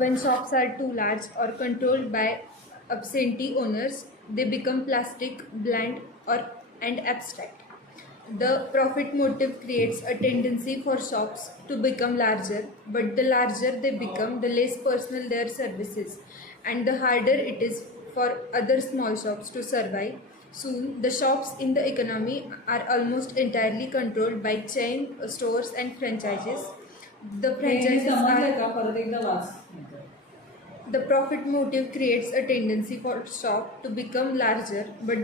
When shops are too large or controlled by absentee owners, they become plastic, bland, and abstract. The profit motive creates a tendency for shops to become larger, but the larger they become, the less personal their services, and the harder it is for other small shops to survive. Soon, the shops in the economy are almost entirely controlled by chain stores and franchises. The hey franchises समजलंय are का? परत एकदा watch. the profit motive creates a tendency for shop to become larger, but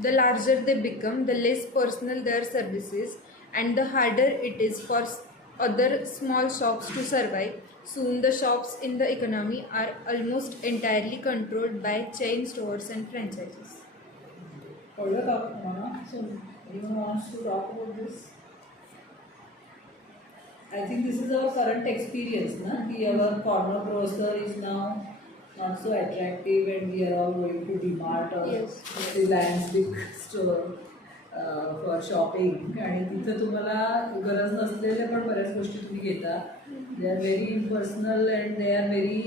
the larger they become, the less personal their services, and the harder it is for other small shops to survive. Soon, the shops in the economy are almost entirely controlled by chain stores and franchises. कळलं का तुम्हाला? So anyone wants to talk about this? I think this is our current experience, na? कि our corner grocer is now not so attractive and we are all going to DMart or Yes. Reliance big store for shopping. आणि तिथं तुम्हाला गरज नसलेल्या पण बऱ्याच गोष्टी तुम्ही घेता. They are very impersonal and they are very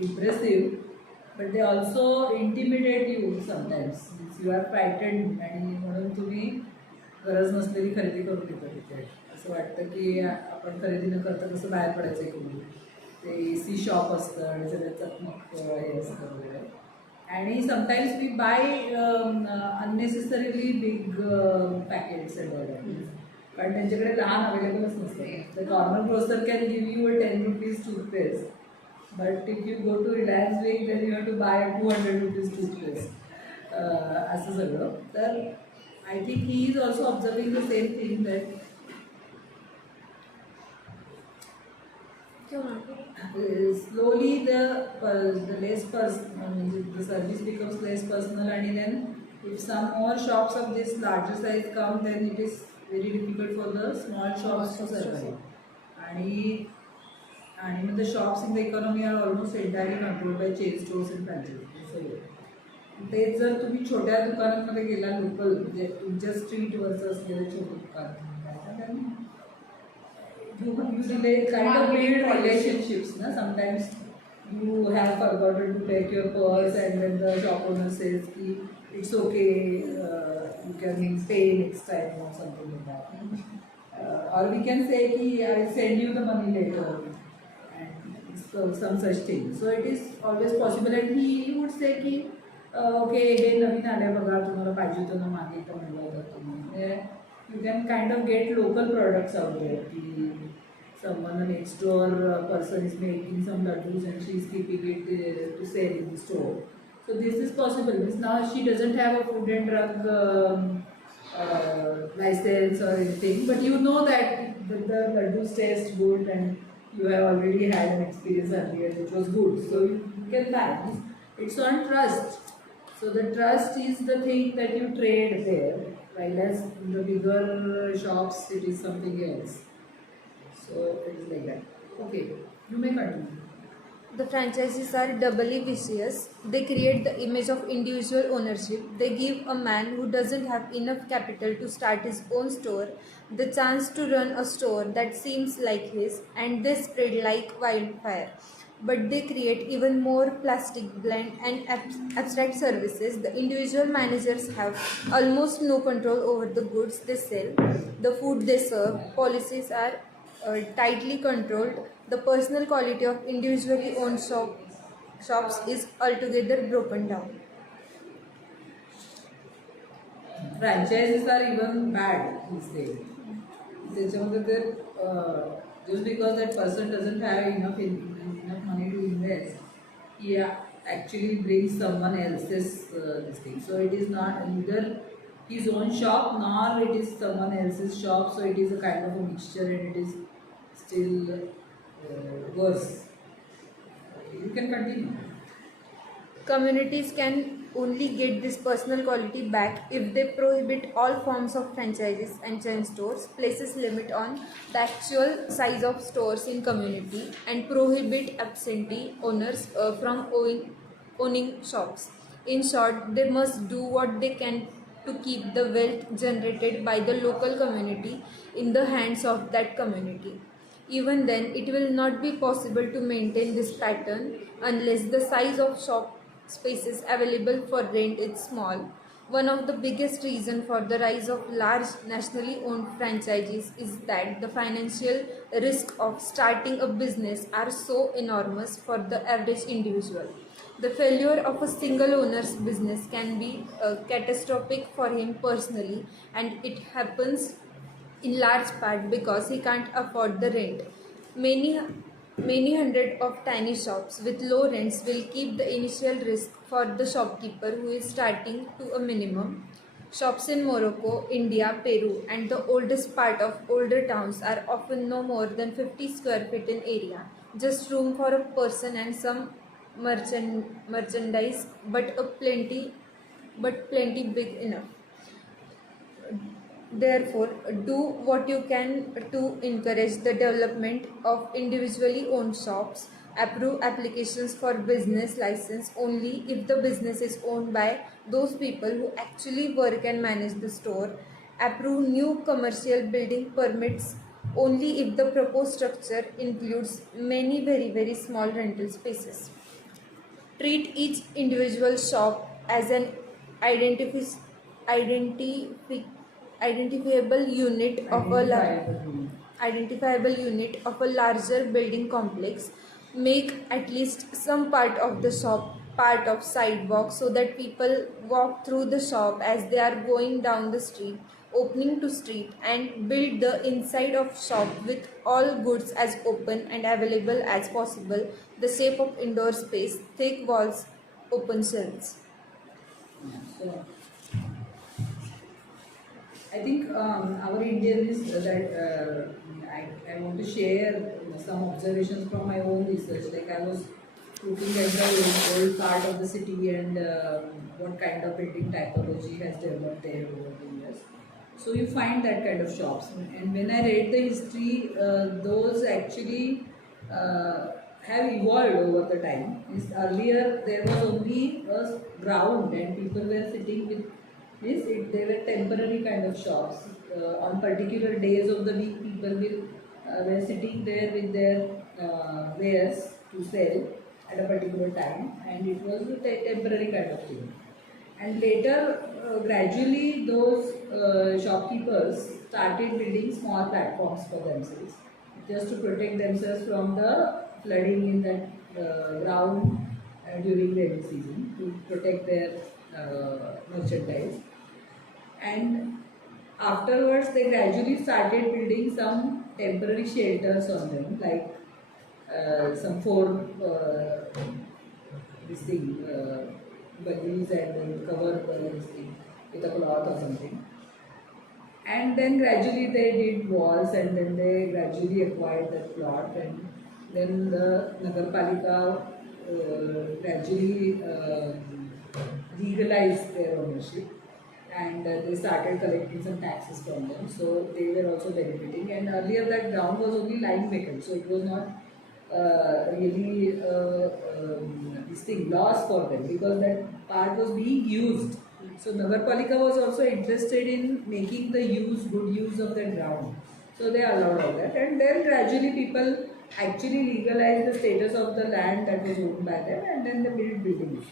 impressive, but they also intimidate you sometimes. You are frightened आणि म्हणून तुम्ही गरज नसलेली खरेदी करून घेतो तिथे. असं वाटतं की आपण खरेदी न करता कसं बाहेर पडायचं आहे तुम्ही. ते AC शॉप असतं आणि सगळं चकमक हे असतं वगैरे. आणि sometimes we buy unnecessarily big packets and all that. कारण त्यांच्याकडे लहान अवेलेबलच नसतं. The corner grocer can give you a 10 rupees toothpaste, but if you go to Reliance week then you have to buy 200 rupees toothpaste. असं सगळं. तर I think he is also observing the same thing, that slowly the less the service becomes less personal, and then if some more shops of this larger size come, then it is very difficult for the small shops to survive. And the shops in the economy are almost entirely controlled by chain stores and franchises. तेच जर तुम्ही छोट्या दुकानांमध्ये गेला, local म्हणजे तुमच्या स्ट्रीटवरचं असलेलं छोटं दुकान, you kind of build relationships. Na? Sometimes you have forgotten to take your purse and then the shop owner says ki, it's okay, you can pay next time or something like that. Or we can say ki, I'll send you the money later, and so, some such thing. So it is always possible, and he would say ki, okay hey Naveen आले बघा, तुम्हाला पाहिजे होतं ना मागे तर म्हणलं होतं तुम्ही. You can kind of get local products out there की someone next door person is making some laddus and she is keeping it to sell in the store. So this is possible. Now she doesn't have a food and drug license or anything, but you know that the laddus taste good and you have already had an experience earlier which was good, so you can buy. It's on trust. So the trust is the thing that you trade there, while as in the bigger shops it is something else. So it is like that. Okay, you may continue. The franchises are doubly vicious. They create the image of individual ownership. They give a man who doesn't have enough capital to start his own store the chance to run a store that seems like his, and they spread like wildfire. But they create even more plastic, bland, and abstract services. The individual managers have almost no control over the goods they sell, the food they serve. Policies are tightly controlled. The personal quality of individually owned shops is altogether broken down. Franchises are even bad these days. Just because that person doesn't have enough money to invest, he actually brings someone else's this thing. So it is not either his own shop nor it is someone else's shop. So it is a kind of a mixture, and it is still worse. You can continue. Communities can only get this personal quality back if they prohibit all forms of franchises and chain stores, places limit on the actual size of stores in community, and prohibit absentee owners from owning shops. In short, they must do what they can to keep the wealth generated by the local community in the hands of that community. Even then, it will not be possible to maintain this pattern unless the size of shop spaces available for rent is small. One of the biggest reasons for the rise of large nationally owned franchises is that the financial risk of starting a business are so enormous for the average individual. The failure of a single owner's business can be catastrophic for him personally, and it happens in large part because he can't afford the rent. Many Many hundred of tiny shops with low rents will keep the initial risk for the shopkeeper who is starting to a minimum. Shops in Morocco, India, Peru, and the oldest part of older towns are often no more than 50 square feet in area, just room for a person and some merchandise, but plenty big enough. Therefore, do what you can to encourage the development of individually owned shops. Approve applications for business license only if the business is owned by those people who actually work and manage the store. Approve new commercial building permits only if the proposed structure includes many very small rental spaces. Treat each individual shop as an identifi- identifi- identifiable unit of a identifiable unit of a larger building complex. Make at least some part of the shop part of sidewalk so that people walk through the shop as they are going down the street, opening to street, and build the inside of shop with all goods as open and available as possible, the shape of indoor space, thick walls, open shelves. So I think our Indian is that I want to share some observations from my own research. Like I was looking at the old part of the city and what kind of building typology has developed there over the years. So you find that kind of shops. And when I read the history, those actually have evolved over the time. Earlier there was only a ground and people were sitting with this. They were temporary kind of shops. On particular days of the week, people were sitting there with their wares to sell at a particular time, and it was a temporary kind of thing. And later, gradually, those shopkeepers started building small platforms for themselves, just to protect themselves from the flooding in that ground during rainy season, to protect their merchandise. And afterwards, they gradually started building some temporary shelters on them, like some four this thing, buggies, and then cover this thing with a cloth or something. And then gradually they did walls, and then they gradually acquired that plot, and then the Nagarpalika gradually legalized their ownership, and they started collecting some taxes from them, so they were also benefiting. And earlier that ground was only lying vacant, so it was not really this thing loss for them, because that part was being used. So Nagarpalika was also interested in making the good use of that ground, so they allowed all that. And then gradually people actually legalized the status of the land that was owned by them, and then they built buildings.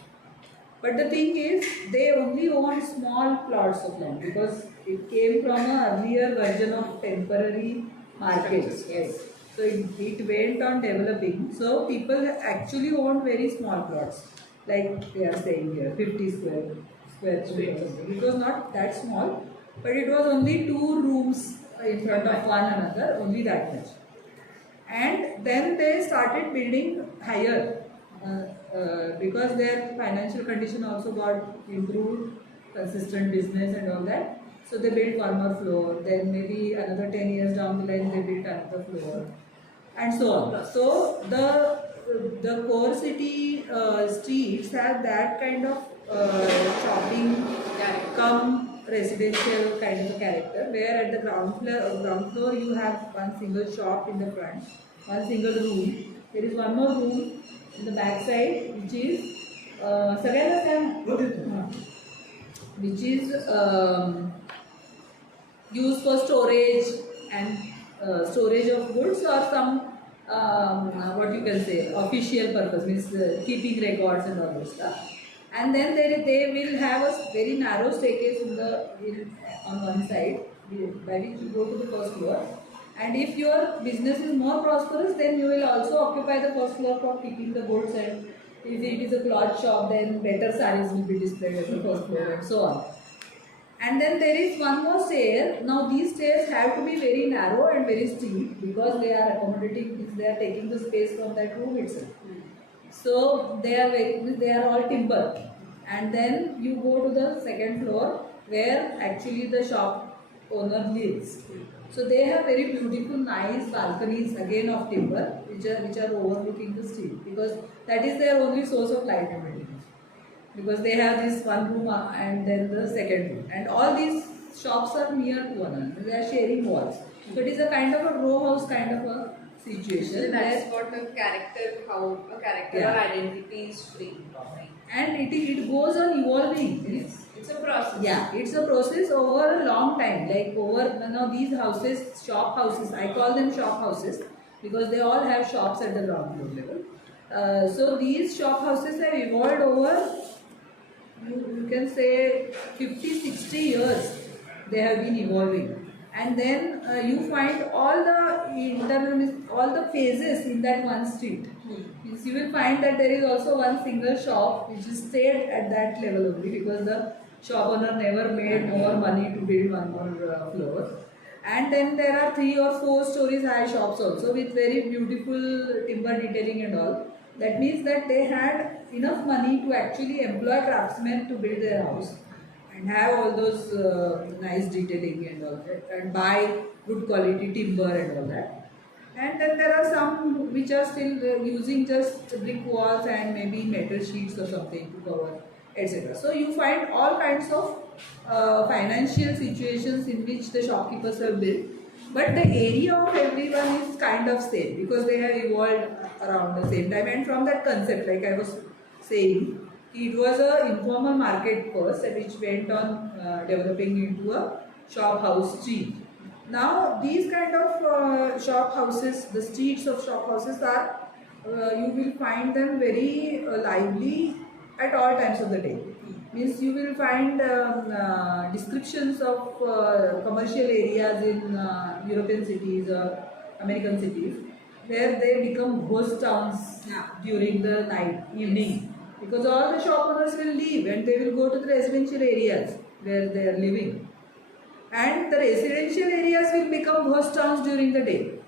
But the thing is, they only owned small plots of land, because it came from an earlier version of temporary markets. Yes. So it went on developing. So people actually owned very small plots, like they are saying here, 50 square feet or something. It was not that small, but it was only 2 rooms in front of one another, only that much. And then they started building higher, because their financial condition also got improved, consistent business and all that. So they built one more floor, then maybe another 10 years down the line they built another floor, and so on. So the core city streets have that kind of shopping come residential kind of a character, where at the ground floor you have one single shop in the front, one single room. There is one more room in the back side, which is which is used for storage and storage of goods or some what you can say official purpose, means keeping records and all those stuff. And then they will have a very narrow staircase on one side by which you go to the first floor. And if your business is more prosperous, then you will also occupy the first floor for keeping the goods, and if it is a cloth shop, then better sarees will be displayed at the first floor and so on. And then there is one more stair. Now these stairs have to be very narrow and very steep because they are accommodating, they are taking the space from that room itself. So they are all timber. And then you go to the second floor where actually the shop owner lives. So they have very beautiful, nice balconies again of timber, which are overlooking the street, because that is their only source of light and ventilation. Because they have this one room and then the second room, and all these shops are near to one another. They are sharing walls. So it is a kind of a row house kind of a situation. So that's what how a character Yeah. or identity is free. And it goes on evolving. Yes. It's a process. Yeah, it's a process over a long time. Like now these houses, shop houses, I call them shop houses because they all have shops at the ground floor level. So these shop houses have evolved over, you can say 50-60 years they have been evolving. And then you find all the phases in that one street. Means you will find that there is also one single shop which is stayed at that level only because the shop owner never made more money to build one more floor. And then there are 3 or 4 stories high shops also with very beautiful timber detailing and all. That means that they had enough money to actually employ craftsmen to build their house and have all those nice detailing and all that, and buy good quality timber and all that. And then there are some which are still using just brick walls and maybe metal sheets or something to cover, etc. So you find all kinds of financial situations in which the shopkeepers have built, but the area of everyone is kind of same because they have evolved around the same time. And from that concept, like I was saying, it was an informal market first, which went on developing into a shop house street. Now these kind of shop houses, the streets of shop houses are, you will find them very lively at all times of the day. Means you will find descriptions of commercial areas in European cities or American cities where they become ghost towns during the night, evening. Because all the shop owners will leave and they will go to the residential areas where they are living. And the residential areas will become ghost towns during the day.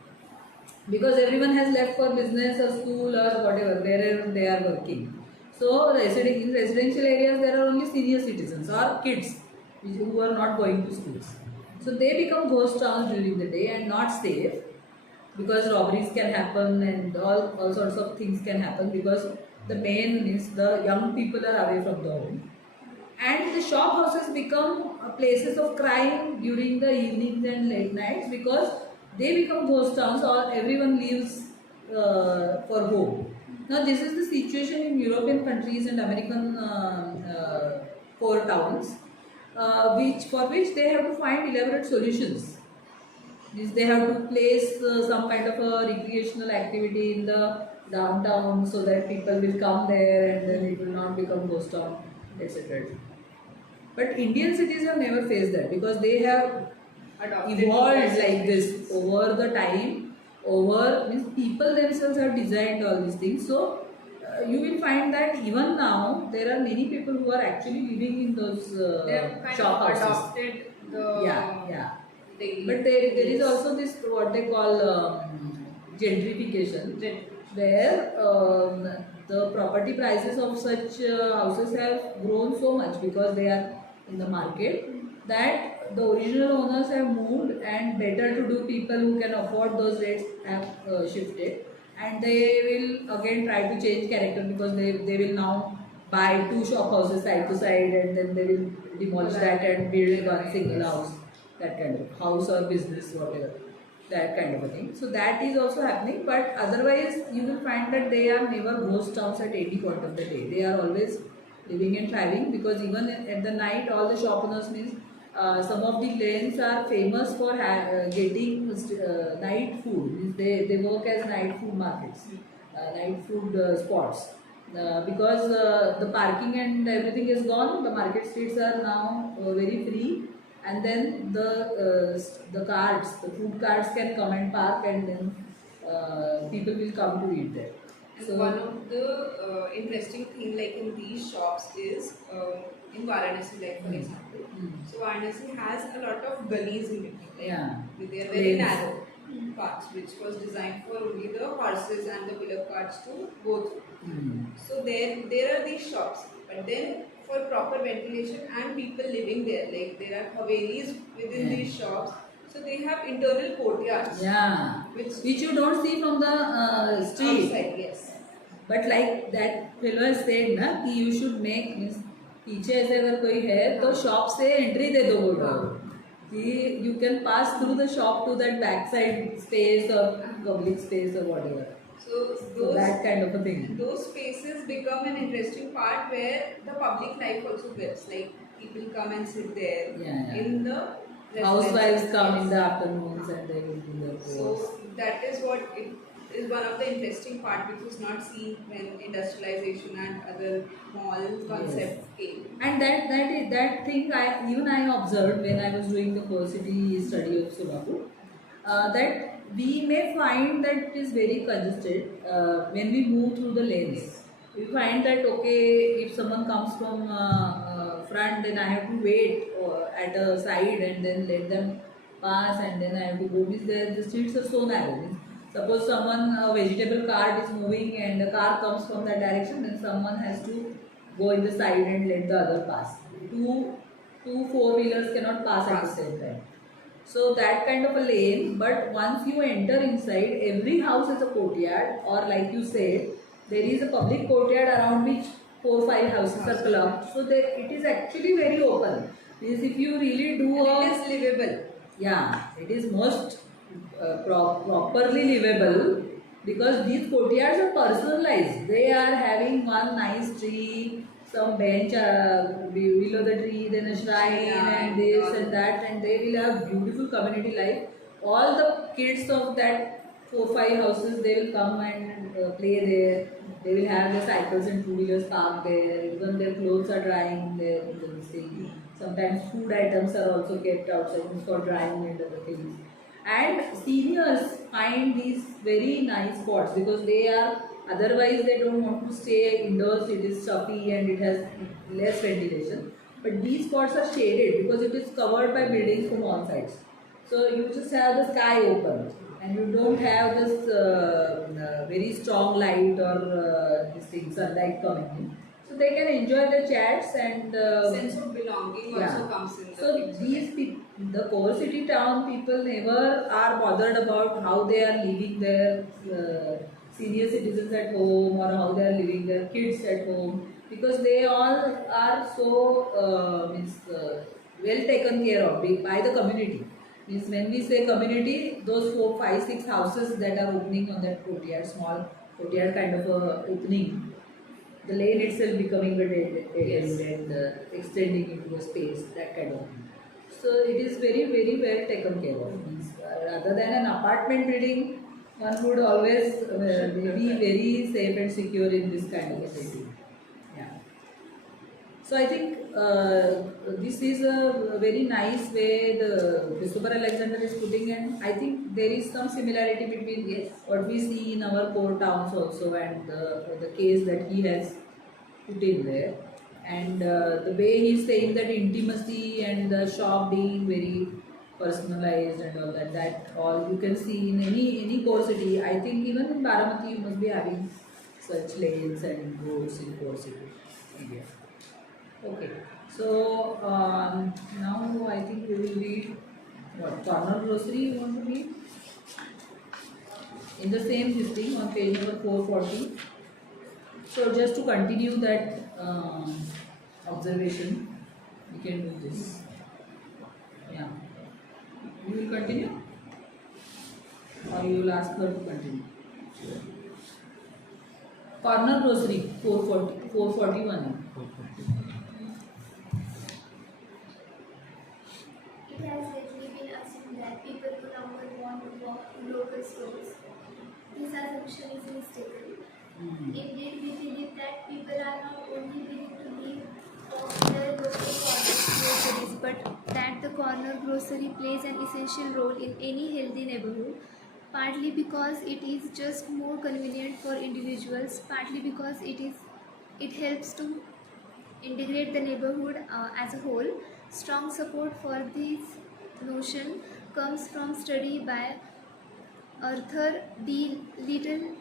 Because everyone has left for business or school or whatever, wherever they are working. So in residential areas there are only senior citizens or kids who are not going to schools. So they become ghost towns during the day and not safe because robberies can happen and all sorts of things can happen because the main is the young people are away from the home. And the shop houses become places of crime during the evenings and late nights because they become ghost towns or everyone leaves for home. Now this is the situation in European countries and American core towns, for which they have to find elaborate solutions. They have to place some kind of a recreational activity in the downtown so that people will come there and then it will not become ghost town, etc. But Indian cities have never faced that because they have evolved like this over the time. Means people themselves have designed all these things. So you will find that even now there are many people who are actually living in those They have kind shop of houses. adopted the Yeah. daily But there is also this what they call gentrification, where the property prices of such houses have grown so much because they are in the market that the original owners have moved and better to do people who can afford those rates have shifted, and they will again try to change character because they will now buy 2 shop houses side to side and then they will demolish that and build one single house, that kind of house or business, whatever, that kind of a thing. So that is also happening, but otherwise you will find that they are never ghost towns at any point of the day. They are always living and thriving because even at the night all the shop owners means some of the lanes are famous for getting night food. Means they work as night food markets, night food spots. Because the parking and everything is gone, the market streets are now very free, and then the carts, the food carts can come and park, and then people will come to eat there. And one of the interesting thing like in these shops is in Varanasi, like for example. So Varanasi has a lot of gullies in between. Like Yeah. they are very Lanes. narrow paths, which was designed for only the horses and the bullock carts to go through. So there are these shops, but then for proper ventilation and people living there, like there are havelis within Yeah. these shops. So they have internal courtyards. Yeah, Which which you don't see from the street. outside, yes. But like that fellow has said ना कि you should make means पीछे ऐसे अगर कोई है तो shop से entry दे दो बोल रहा हूँ कि you can pass through the shop to that backside space or public space or whatever. So So that kind of a thing. those spaces become an interesting part where the public life also gets, like people come and sit there Yeah. in the Housewives residential come in space. the afternoons and they will do their So chores. that is what it is one of the interesting part which was not seen when industrialization and other mall concept came. And that thing I observed when I was doing the core-city study of Solapur, that we may find that it is very congested when we move through the lanes. We find that okay, if someone comes from front, then I have to wait at a side and then let them pass, and then I have to go. Means the streets are so narrow. Means suppose a vegetable cart is moving and a car comes from that direction, then someone has to go in the side and let the other pass. Two four-wheelers cannot pass at the same time. So that kind of a lane, but once you enter inside, every house is a courtyard, or like you said, there is a public courtyard around which 4-5 houses are clubbed. So it is actually very open. Means if you really do And it is livable. yeah, it is most properly livable, because these courtyards are personalized. They are having one nice tree, some bench below the tree, then a shrine and this and that, and they will have beautiful community life. All the kids of that 4-5 houses, they will come and play there. They will have their cycles and two-wheelers parked there. Even their clothes are drying there. Sometimes food items are also kept outside for drying and other things. And seniors find these very nice spots because they are, otherwise they don't want to stay indoors. It is stuffy and it has less ventilation. But these spots are shaded because it is covered by buildings from all sides. So you just have the sky open and you don't have this very strong light or this thing, sunlight coming in. So they can enjoy the chats and Sense of belonging also comes in the so picture. these people, the core city town people never are bothered about how they are living their senior citizens at home or how they are living their kids at home, because they all are so well taken care of by the community. Means when we say community, those 4, 5, 6 houses that are opening on that courtyard, small courtyard kind of a opening, the lane itself becoming a dead end and extending into a space, that kind of thing. So it is very, very well taken care of. Means, rather than an apartment building, one would always be very safe and secure in this kind of a setting. Yeah. So I think this is a very nice way the Christopher Alexander is putting, and I think there is some similarity between what we see in our core towns also and the case that he has put in there. And the way he's saying that intimacy and the shop being very personalized and all that, that all you can see in any core city. I think even in Baramati you must be having such lanes and roads in core city area. Okay, so now I think we will read what corner grocery you want to read in the same listing on page number 440. So just to continue that observation, we can do this. Yeah, you will continue, or you will ask her to continue. Corner grocery 441. notion is mistaken. Indeed, we believe that people are not only willing to live off their local corner groceries, but that the corner grocery plays an essential role in any healthy neighborhood. Partly because it is just more convenient for individuals, partly because it helps to integrate the neighborhood as a whole. Strong support for this notion comes from study by Arthur D. Little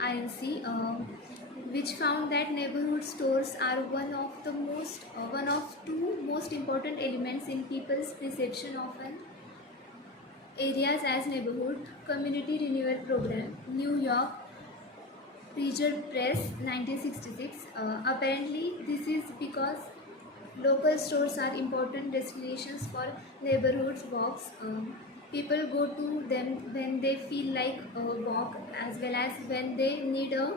INC, which found that neighborhood stores are one of two most important elements in people's perception of an areas as neighborhood. Community renewal program, New York, Regional Press, 1966. Apparently, this is because local stores are important destinations for neighborhoods walks. People go to them when they feel like a walk, as well as when they need a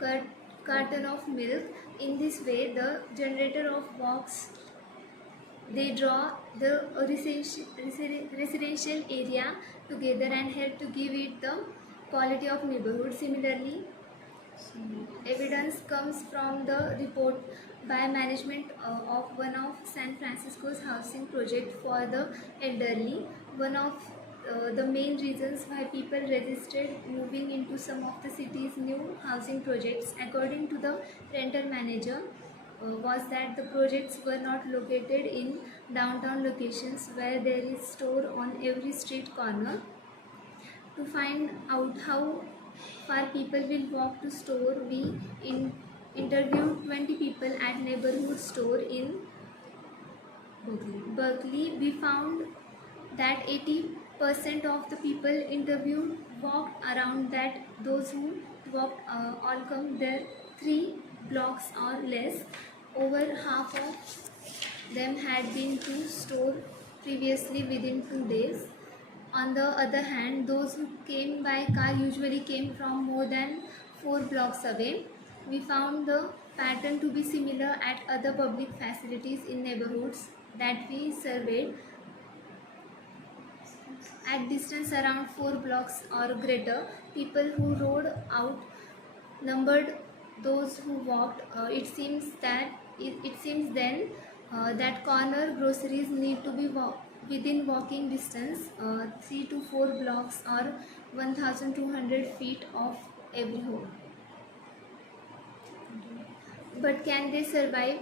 cart- carton of milk. In this way, the generator of walks, they draw the residential area together and help to give it the quality of neighborhood. Similarly, evidence comes from the report by management of one of San Francisco's housing project for the elderly. One of the main reasons why people resisted moving into some of the city's new housing projects, according to the rental manager, was that the projects were not located in downtown locations where there is store on every street corner. To find out how far people will walk to store, we interviewed 20 people at neighborhood store in Berkeley. We found that 80% of the people interviewed walked around, that those who walked all come there 3 blocks or less. Over half of them had been to store previously within 2 days. On the other hand, those who came by car usually came from more than 4 blocks away. We found the pattern to be similar at other public facilities in neighborhoods that we surveyed at distance around 4 blocks or greater. People who rode out numbered those who walked. It seems then that corner groceries need to be within walking distance, 3 to 4 blocks or 1,200 feet of every home. But can they survive?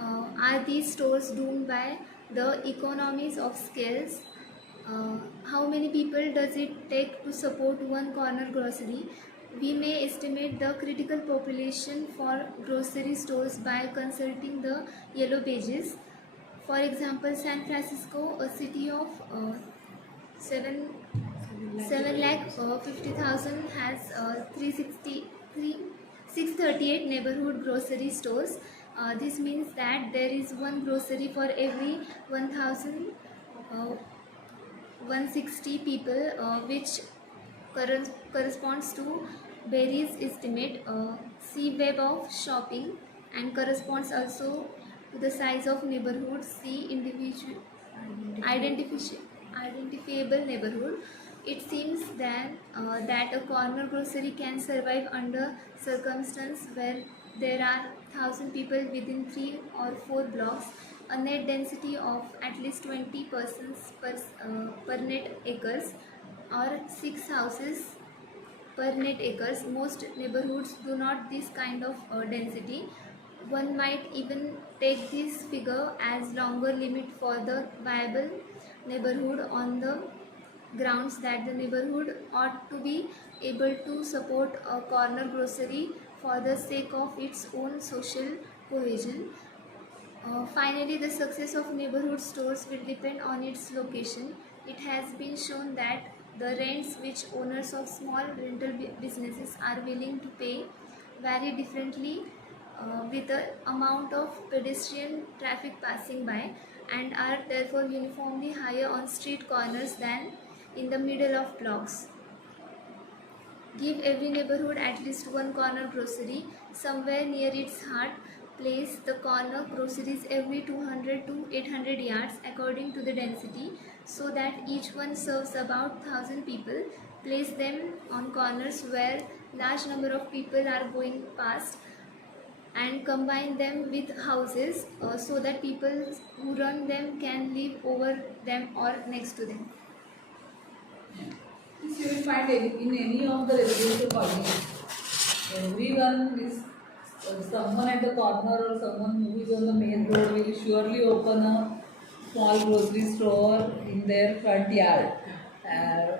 Are these stores doomed by the economies of scales? How many people does it take to support one corner grocery? We may estimate the critical population for grocery stores by consulting the yellow pages. For example, San Francisco, a city of 7 lakh 50,000, has 638 neighborhood grocery stores. This means that there is one grocery for every 1,160 people, which corresponds to Berry's estimate. See Web of Shopping, and corresponds also to the size of neighborhood. See individual identifiable neighborhood. It seems that a corner grocery can survive under circumstances where there are 1,000 people within 3 or 4 blocks, a net density of at least 20 persons per net acres, or 6 houses per net acres. Most neighborhoods do not this kind of density. One might even take this figure as longer limit for the viable neighborhood on the grounds that the neighborhood ought to be able to support a corner grocery for the sake of its own social cohesion. Finally, the success of neighborhood stores will depend on its location. It has been shown that the rents which owners of small rental businesses are willing to pay vary differently with the amount of pedestrian traffic passing by, and are therefore uniformly higher on street corners than in the middle of blocks. Give every neighborhood at least one corner grocery somewhere near its heart. Place the corner groceries every 200 to 800 yards according to the density, so that each one serves about 1,000 people. Place them on corners where large number of people are going past, and combine them with houses so that people who run them can live over them or next to them. This you will find in any of the residential colonies. Everyone is someone at the corner or someone who is on the main road will surely open a small grocery store in their front yard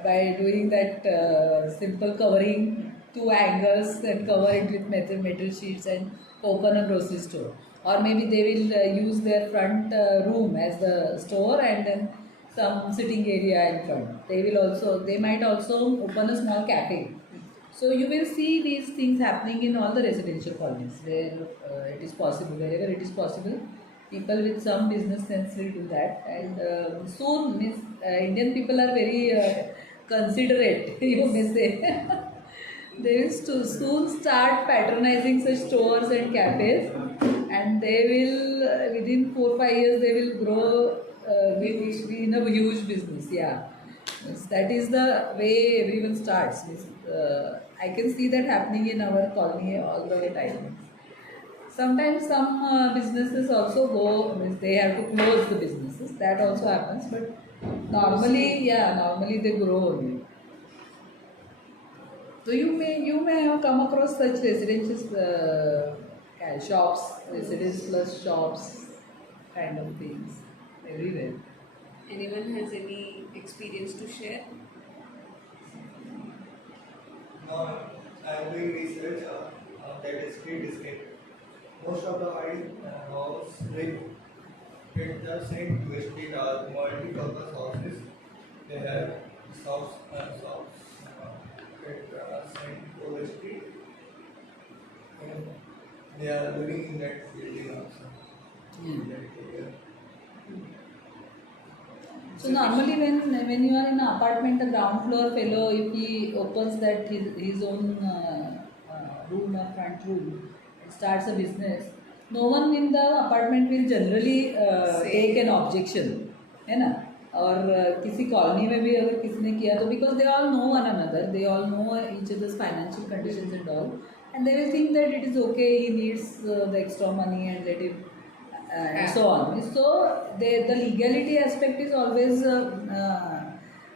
by doing that simple covering two angles and cover it with metal sheets and open a grocery store. Or maybe they will use their front room as the store and then some sitting area in front. They might also open a small cafe. So you will see these things happening in all the residential colonies where it is possible, wherever it is possible. People with some business sense will do that, and soon means Indian people are very considerate. You may say they will soon start patronizing such stores and cafes, and they will within 4-5 years they will grow in a huge business. Yeah. Yes, that is the way everyone starts. I can see that happening in our colony all the time. Sometimes some businesses also go, means they have to close the businesses. That also happens, but normally they grow only. So you may have come across such residential shops, residence plus shops, kind of things everywhere. Anyone has any experience to share? No, I am doing research that is street escape. Most of the house with the same to street are multi-purpose houses. They have shops and shops that same to the street. And they are living in that building also. Hmm. That area. So normally when you are in an apartment, the ground floor fellow, if he opens that his own room or front room, and starts a business, no one in the apartment will generally take an objection, है ना? और किसी colony में भी अगर किसी ने किया तो because they all know one another, they all know each other's financial conditions and all, and they will think that it is okay, he needs the extra money and let him and so on. So the legality aspect is always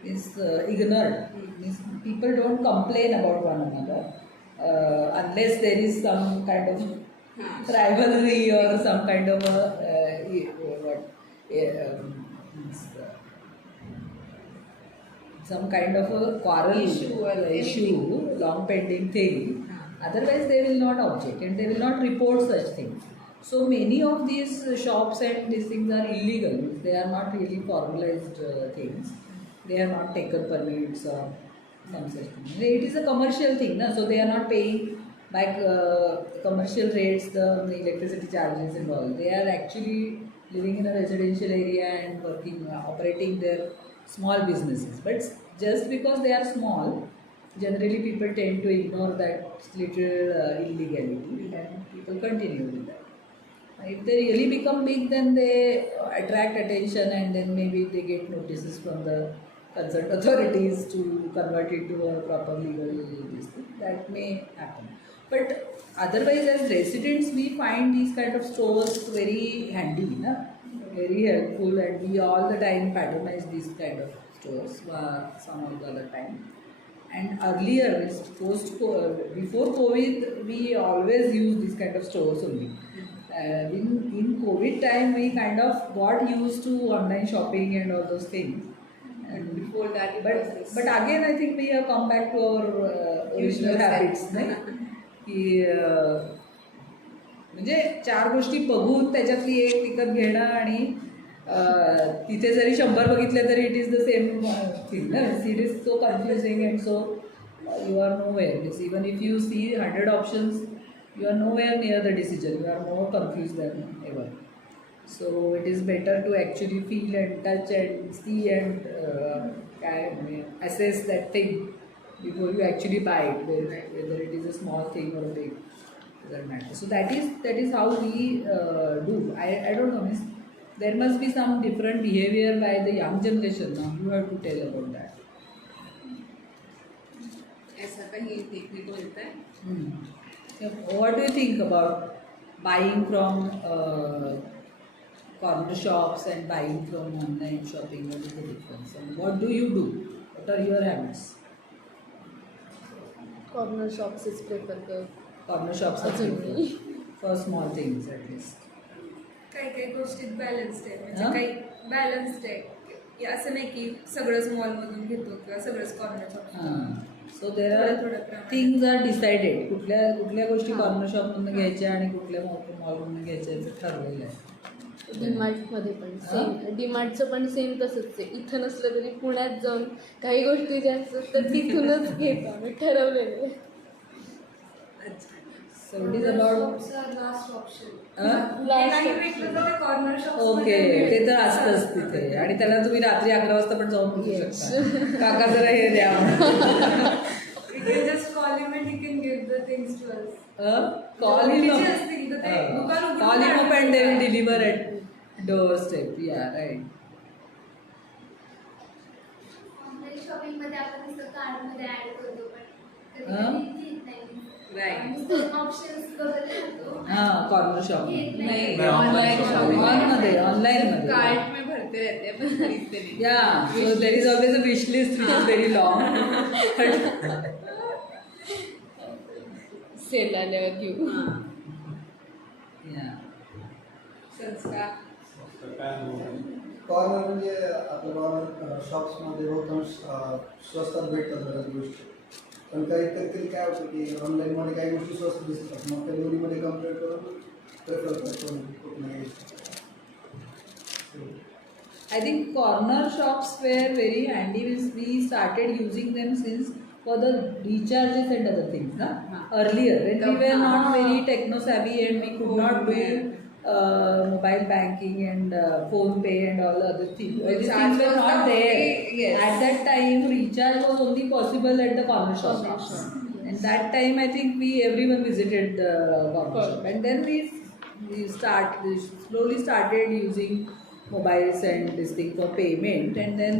ignored. Means people don't complain about one another unless there is some kind of rivalry or some kind of some kind of a quarrel issue, long pending thing. Otherwise, they will not object and they will not report such things. So many of these shops and these things are illegal. They are not really formalized things. They have not taken permits or some such thing. It is a commercial thing, na? So they are not paying by commercial rates the electricity charges and all. They are actually living in a residential area and working, operating their small businesses. But just because they are small, generally people tend to ignore that little illegality and people continue with that. If they really become big, then they attract attention and then maybe they get notices from the concerned authorities to convert it to a proper legal business. That may happen. But otherwise, as residents, we find these kind of stores very handy, na? Very helpful, and we all the time patronize these kind of stores some of the other time. And earlier, before COVID, we always use these kind of stores only. In COVID time, we kind of got used to online shopping and all those things. And Before that, it but was this. but again, I think we have come back to our original habits, नाही? की म्हणजे 4 गोष्टी बघून त्याच्यातली एक विकत घेणं आणि तिथे जरी 100 बघितले तरी it is the same thing ना. It is so confusing and so you are nowhere. Even if you see 100 options, you are nowhere near the decision. You are more confused than ever. So it is better to actually feel and touch and see and assess that thing before you actually buy it, whether it is a small thing or a big, doesn't matter. So that is how we do. I don't know. Means there must be some different behavior by the young generation now. You have to tell about that. Yes, sir. कहीं देखने को मिलता है. What do you think about buying from corner shops and buying from online shopping? What is the difference? And what do you do? What are your habits? Corner शॉप्सच prefer कर. Corner shops are अजून preferred मी. for small things at least. काही काही गोष्टीत balanced आहे, म्हणजे हा? काही बॅलन्स्ड आहे की असं नाही की सगळंच मॉलमधून घेतो किंवा सगळंच corner shop. So there are थोडं प्रमाणात. things are decided. कुठल्या गोष्टी कॉर्नर शॉपमधून घ्यायच्या आणि कुठल्या मॉलमधून घ्यायच्या हे ठरलेलं आहे. डीमार्टमध्ये पण सेम, डीमार्टचं पण सेम तसंच आहे. इथं नसलं तरी पुण्यात जाऊन काही गोष्टी ज्या असतात तर तिथूनच घेतो आम्ही, ठरवलेलं आहे. So it is about last option. Okay, ते तर असतंच तिथे आणि त्याला तुम्ही रात्री 11 वाजता पण जाऊन बघू शकता. काका जरा हे द्या. Just call him and he can give the things to us. Call him up. ओळखीचे असतील तर ते दुकान उघडून Call him up काढून and they will देतात. deliver at doorstep. Yeah, right. Online शॉपिंगमध्ये आपण नुसतं कार्डमध्ये ॲड करतो, पण हा? कधी घेत नाही. Right. ऑप्शन्स बघत राहतो. कॉर्नर शॉप घेत नाही, नाही. ऑनलाईन शॉपिंग ऑनलाइन मध्ये कार्ट में भरते रहते हैं पण खरीदते नहीं. Yeah, so there is always a wish list which is very long. Sale आल्यावर घेऊ. Yeah. संस्कार. कॉर्नर म्हणजे आपल्या कॉर्नर शॉप्समध्ये बहुतांश स्वस्तात भेटतात बऱ्याच गोष्टी. पण काही काय होतं की ऑनलाईनमध्ये काही गोष्टी स्वस्त दिसतात, मग त्या दोन्हीमध्ये कम्पेअर करून प्रेफर करतो कुठलं. I think corner shops were very handy. We started using them since for the recharges and other things. Na? Earlier, when we were not very techno savvy and we could not do mobile banking and phone pay and all the other things. All these things were not there. Yes. At that time, recharge was only possible at the corner shops. And that time, I think everyone visited the corner shop. And then we slowly started using mobiles and this thing for payment, and then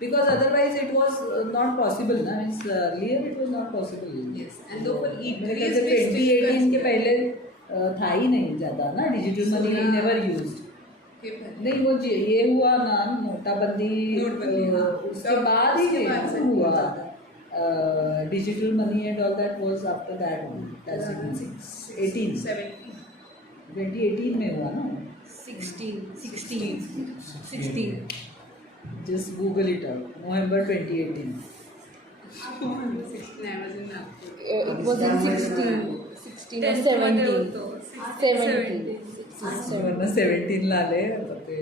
because otherwise it was not possible na, means earlier it was not possible. Yes, and though for जैसे e-trees 2018 के पहले था ही नहीं ज़्यादा ना digital money, never used. नहीं वो ये हुआ ना नोटबंदी, उसके बाद ही ये हुआ. Digital money and all that was after that. 2018 में हुआ ना. 16. Just Google it out. November 2018. It was in 16 or 17. 17 ला आले आता ते.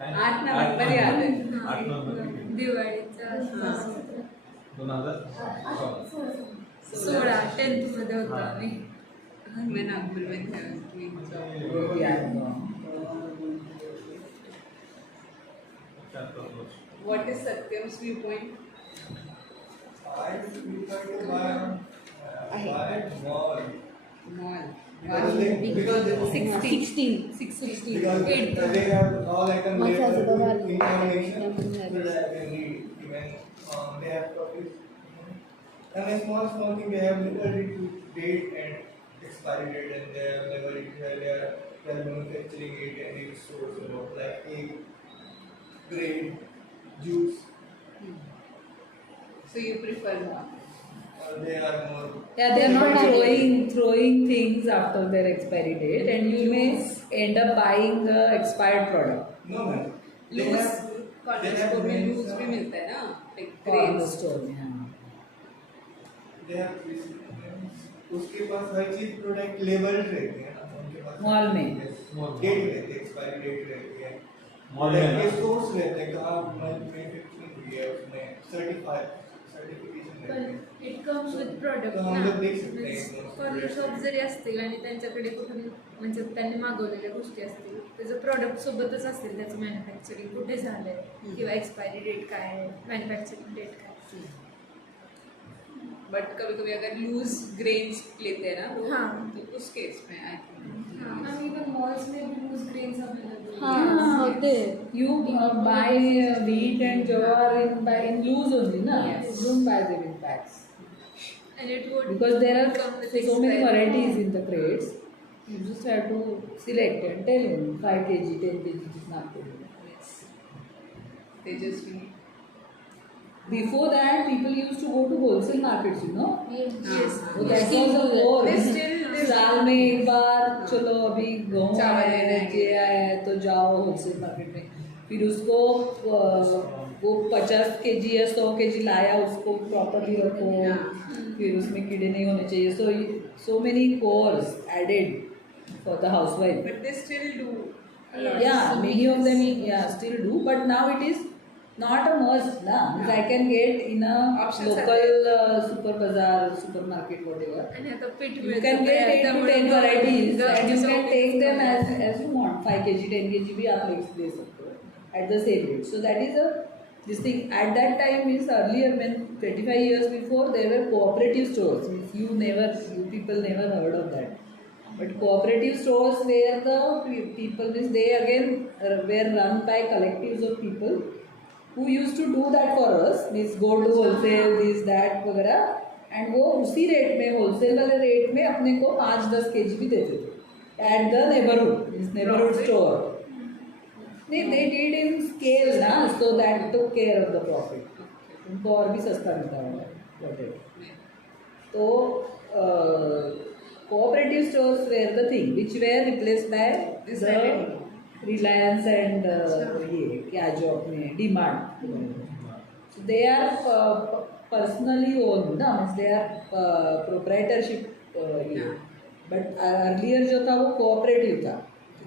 8 नंबर याद है. दिवाळीचा 16 10th मध्ये होतो आम्ही. मैं नागपुर में था. What is Satyam's viewpoint? I prefer to buy mall. Mall. Because 16. because they have all I can information that they need. Even they have copies. And a small thing, they have little date and expiry date, and they have never they are manufacturing it and it's source like egg, grain, juice. So you prefer mall? They are more. Yeah, they are not throwing things after their expiry date, and you may end up buying the expired product. No man. They Loose have corner store में loose भी मिलता है ना, like Corner grapes. store, yeah. they have उसके पास हर चीज product labelled रहते हैं ना उनके पास. मॉल में. डेट रहती है, एक्सपायरी डेट रहती है. मॉल में ना. ये स्टोर्स रहते हैं कहाँ मैन्युफैक्चरिंग हुई है, उसमें सर्टिफिकेशन रहती है. इट कम्स विथ प्रोडक्ट तो ना. हम लोग देख सकते हैं. कॉर्नर शॉप जरी असतील आणि त्यांच्याकडे कुठून म्हणजे त्यांनी मागवलेल्या गोष्टी असतील, त्याचं प्रॉडक्ट सोबतच असतील, त्याचं मॅन्युफॅक्चरिंग कुठे झालंय किंवा एक्सपायरी डेट काय आहे, मॅन्युफॅक्चरिंग डेट काय. बट कभी कभी अगर लूज ग्रेन्स लेते हैं ना वो, हाँ. तो उस केस में आई थिंक आणि इवन मॉल्स में भी लूज ग्रेन्स अवेलेबल. हाँ, होते. You buy wheat and jowar in loose only, na? Yes. You don't buy them in packs. And it would because there are come with so many expiry. varieties in the crates. You just have to select and tell him 5 kg, 10 kg जितना आपको लेना है. Yes. They just need. Before that, people used to go to wholesale markets, you know. Yes. So that was a war. They still साल में एक बार चलो अभी गेहूँ चावल आया लेना है, है। ये आया है तो जाओ होलसेल मार्केट में. फिर उसको वो 50 kg या 100 kg लाया, उसको प्रॉपरली रखो, फिर उसमें कीड़े नहीं होने चाहिए. So many cores added for the housewife. But they still do. A lot. Yeah, many of them still do, but now it is not a must. Means I can get in a Options are local super bazaar, supermarket, whatever. आणि आता पीठ You can get 8 to 10 varieties and you can take them as as you want. 5 kg, 10 kg भी आप ले सकते हो at the same rate. So that is this thing. At that time means earlier, when 25 years before, there were cooperative stores. Means you people never heard of that. But cooperative stores where the people means they again were run by collectives of people who used to do that for us. Means go to wholesale, this that वगैरह. And वो उसी rate में wholesale वाले rate में अपने को 5-10 kg भी देते थे at the neighborhood store. They did in scale ना, so that took care of the profit. उनको और भी सस्ता मिलता है whatever. तो cooperative stores were the thing which were replaced by the Reliance and ये क्या जो अपने DMart. So they are personally owned ना, means they are proprietorship ये. But earlier जो था वो cooperative था.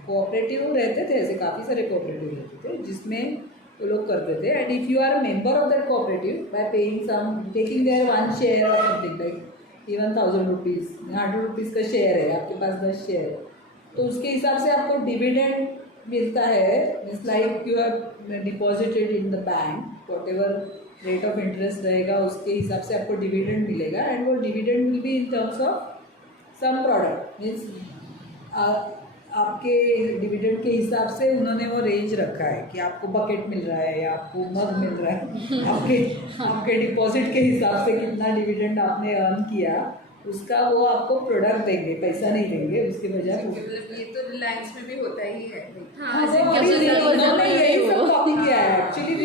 कोऑपरेटिव रहते थे, ऐसे काफ़ी सारे कोऑपरेटिव रहते थे जिसमें वो लोग करते थे. And if you are a member of that cooperative by paying some, taking their 1 share और something like even 1000 rupees, 100 rupees का शेयर है, आपके पास 10 शेयर, तो उसके हिसाब से आपको डिविडेंड मिलता है. Means like you have deposited in the bank, whatever rate of interest रहेगा उसके हिसाब से आपको डिविडेंड मिलेगा. एंड वो dividend will be in terms of some product. Means आपके डिविडेंड के हिसाब से उन्होंने वो रेंज रखा है कि आपको बकेट मिल रहा है या आपको मग मिल रहा है. आपके डिपॉजिट के हिसाब से कितना डिविडेंड आपने अर्न किया, उसका वो आपको प्रोडक्ट देंगे, पैसा नहीं देंगे उसके बजाय. ये तो रिलायंस में भी होता ही है. उन्होंने यही सब कॉपी किया है. Actually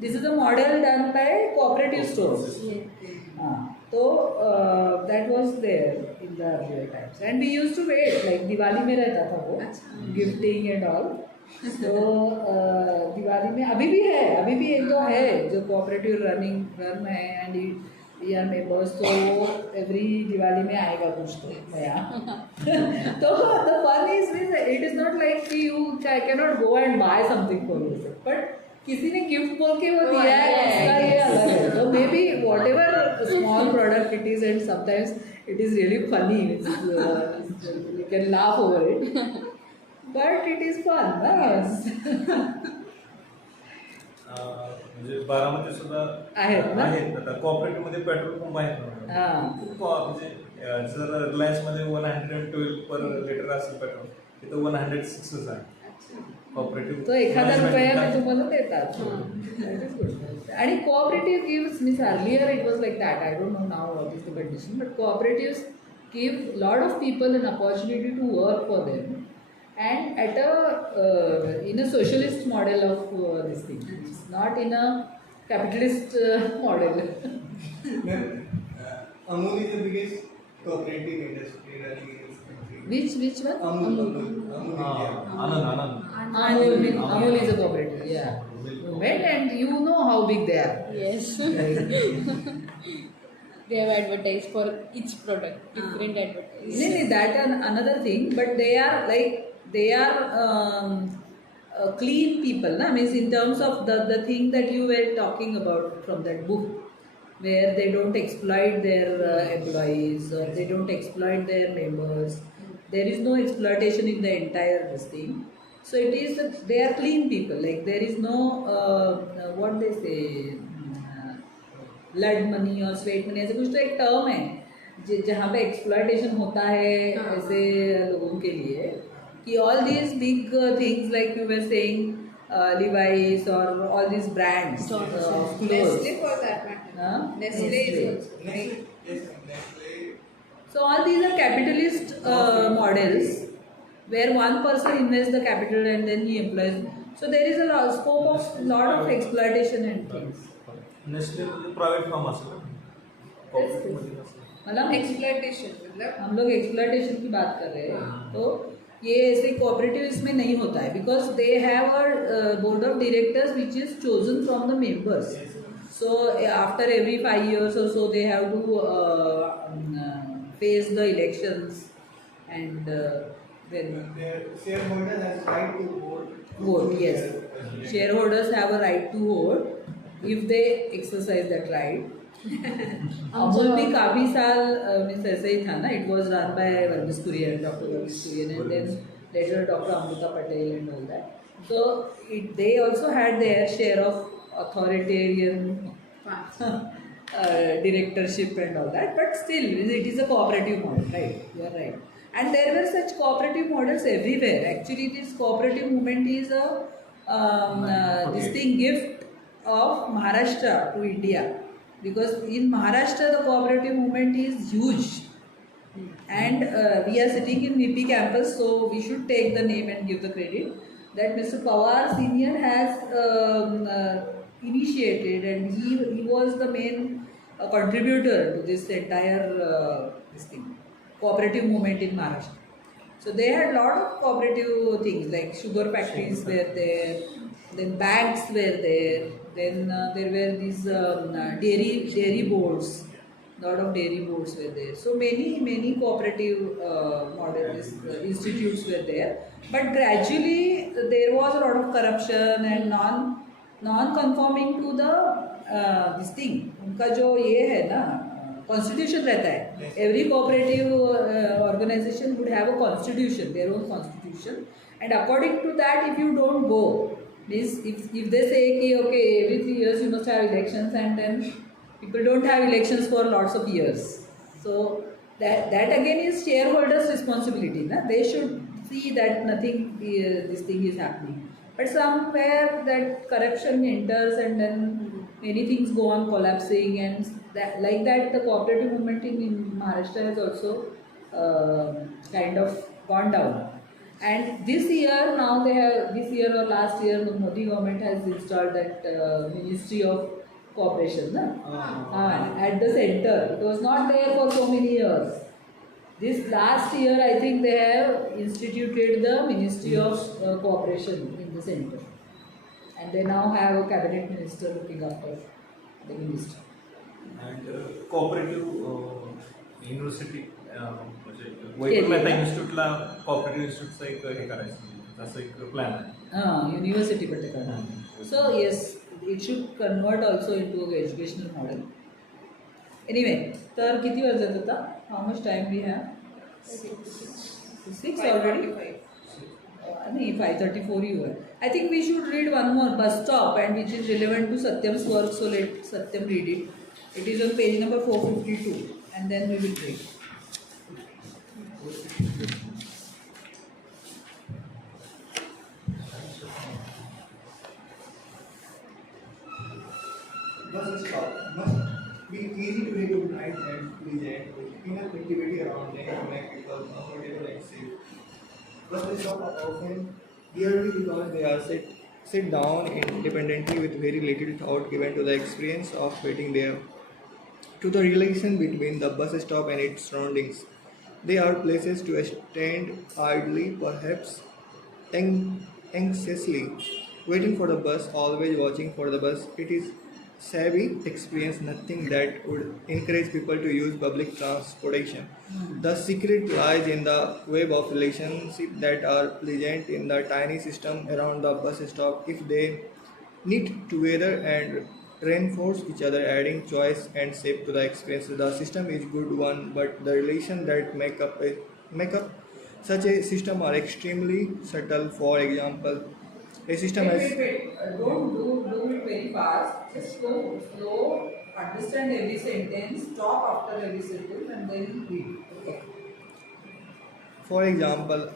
this is a model done by cooperative stores. तो that was there in the earlier times and we used to wait, like Diwali में रहता था वो गिफ्टिंग एंड ऑल. तो दिवाली में अभी भी एक दो है जो कोऑपरेटिव रन है एंड वी आर मेंबर्स. तो एवरी दिवाली में आएगा कुछ तो नया. तो the fun is it is not like you can not go and buy something for yourself, but किसी ने गिफ्ट बोल के वो दिया है, उसका ये अलग है. तो maybe whatever small product it is, and sometimes it is really funny, you can laugh over it, but it is fun. म्हणजे बारामती सुद्धा आहेत ना? आहेत. आता कोऑपरेटिव्ह मध्ये पेट्रोल पंप आहेत ना. हां. खूप म्हणजे जर रिलायन्स मध्ये 112 पर लिटर असेल पेट्रोल, तिथं 106 आहे कोऑपरेटिव्ह. तो 1000 रुपये मी तुम्हाला देतात. आणि cooperative gives means earlier it was like that. I don't know now what is the condition, but cooperatives give lot of people an opportunity to work for them and at in a socialist model of this thing, not in a capitalist model. Amul is the biggest cooperative industry running in this country. Which one? Amul India. Anand Amul is a cooperative, yeah. Movement, and you know how big they are. Yes. They have advertised for each product, different advertising. No, that another thing, but they are like they are clean people, na? Means in terms of the thing that you were talking about from that book, where they don't exploit their employees or they don't exploit their members. There is no exploitation in the entire this thing. So it is they are clean people. Like there is no what they say, blood money or sweat money, ऐसे कुछ तो एक term है जहाँ पे exploitation होता है ऐसे लोगों के लिए, कि all these big things like you were saying, Levi's or all these brands of clothes. Nestle for that matter. Nestle is also. Yes, in that way, So all these are capitalist models where one person invests the capital and then he employs. So there is a scope of lot of exploitation and things. Nestle private form असेल Yes, corporate yes. मध्ये नसेल. मतलब exploitation मतलब हम लोग exploitation की बात कर रहे हैं तो ये ऐसे कोऑपरेटिव इसमें नहीं होता है because they have a board of directors which is chosen from the members so after every 5 years or so they have to face the elections and then their shareholder has right to vote. Yes, shareholders have a right to vote if they exercise that right. Amul भी काफी साल means ऐसे ही था ना it was run by Varghese Kurien doctor Varghese Kurien and then later doctor Amrita Patel and all that so it they also had their share of authoritarian directorship and all that, but still it is a cooperative model, right? You are right. And there were such cooperative models everywhere. Actually, this cooperative movement is a distinct gift of Maharashtra to India, because in Maharashtra the cooperative movement is huge. And we are sitting in VP campus, so we should take the name and give the credit that Mr. Pawar Senior has initiated, and he was the main contributor to this entire this thing, cooperative movement in Maharashtra. So they had a lot of cooperative things like sugar factories were there, then banks were there, then there were these dairy boards. Lot of dairy boards were there. So many cooperative models institutes were there. But gradually there was a lot of corruption and non-conforming to the this thing. उनका जो ये है ना constitution रहता है. Every cooperative organization would have a constitution, their own constitution. And according to that, if you don't go, means if they say कि okay every 3 years you must have elections, and then people don't have elections for lots of years. So that again is shareholders' responsibility. Na? They should see that nothing this thing is happening. But somewhere that corruption enters, and then many things go on collapsing, and like that the cooperative movement in Maharashtra has also kind of gone down. And this year or last year the Modi government has installed that Ministry of Cooperation at the center. It was not there for so many years. This last year I think they have instituted the Ministry of Cooperation in the center, and they now have a cabinet minister looking after the ministry. And cooperative university म्हणजे वैभव Mehta इन्स्टिट्यूटला cooperative इन्स्टिट्यूटचा एक हे करायचं असं एक plan आहे. University particular. So yes, it should convert also into an educational model. Anyway, तर किती वाजत होता? How much time we have? 6 already? नहीं 5:34 you are. I think we should read one more, Bus Stop, and which is relevant to Satyam's work, so let Satyam read it. It is on page number 452, and then we will read. bus stop must be easy to recognize and pleasant with enough activity around them to make people comfortable and safe. Bus stops are often yearly because they are sit down independently with very little thought given to the experience of waiting there, to the relation between the bus stop and its surroundings. They are places to stand idly, perhaps anxiously, waiting for the bus, always watching for the bus. It is savvy experience, nothing that would encourage people to use public transportation. The secret lies in the web of relationships that are pleasant in the tiny system around the bus stop. If they knit together and reinforce each other, adding choice and shape to the experience, the system is good one, but the relations that make up such a system are extremely subtle. For example, a system has Wait. Don't do it very fast. Just go slow, understand every sentence, stop after every sentence, and then read. Okay. For example,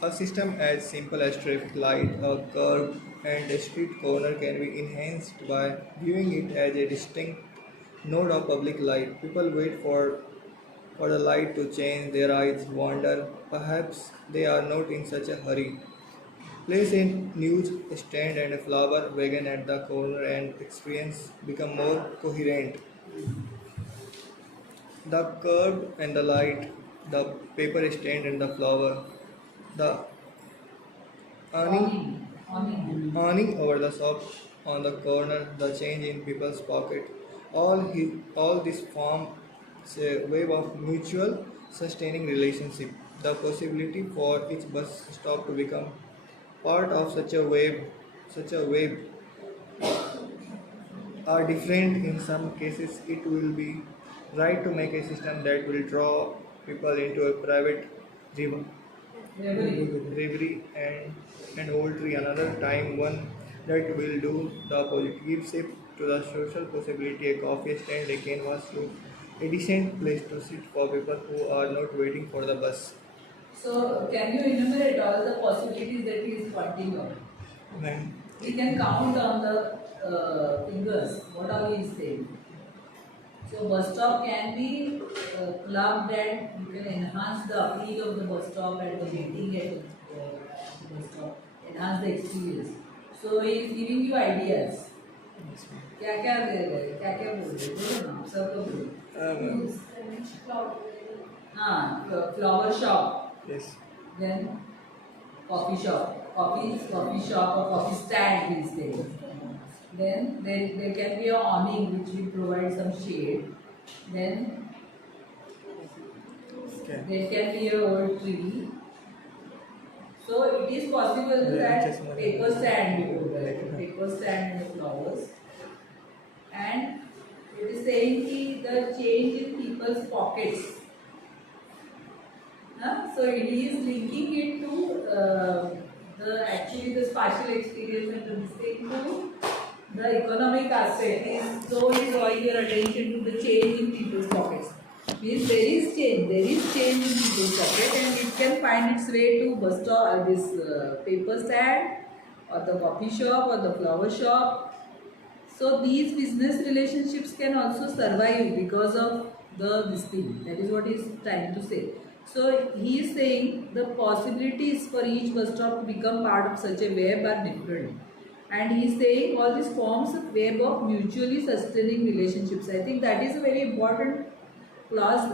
a system as simple as traffic light, a curb, and a street corner can be enhanced by viewing it as a distinct node of public light. People wait for the light to change, their eyes wander. Perhaps they are not in such a hurry. Place a news stand and a flower wagon at the corner and experience become more coherent. The curb and the light, the paper stand and the flower, the awning, awning over the shop on the corner, the change in people's pocket. All this forms a wave of mutual sustaining relationship. The possibility for each bus stop to become part of such a wave are different. In some cases, it will be right to make a system that will draw people into a private river bravery and poultry another time one that will do the opposite give shape to the social possibility a coffee stand a canvas room a decent place to sit for people who are not waiting for the bus. So, can you enumerate all the possibilities that he is pointing out? Ma'am. We can count on the fingers. What are we saying? So, bus stop can be clubbed and you can enhance the appeal of the bus stop and the waiting at the bus stop, enhance the experience. So, he is giving you ideas. क्या क्या दे रहे क्या क्या बोल रहे बोलो ना सबको बोलो हाँ flower shop Yes. then coffee shop coffee shop or coffee stand these days. Then there can be a awning which will provide some shade. Then Okay. there can be a old tree. So it is possible that paper stand you put there, paper stand and the flowers. And it is saying ki the change in people's pockets. So it is linking it to the spatial experience and the mistake to the economic aspect. Is slowly drawing your attention to the change in people's pockets. Means there is change in people's pocket, and it can find its way to bus stop, this paper stand, or the coffee shop, or the flower shop. So these business relationships can also survive because of this thing. That is what he is trying to say. So he is saying the possibilities for each bus stop to become part of such a web are different. And he is saying all these forms of web of mutually sustaining relationships. I think that is a very important clause,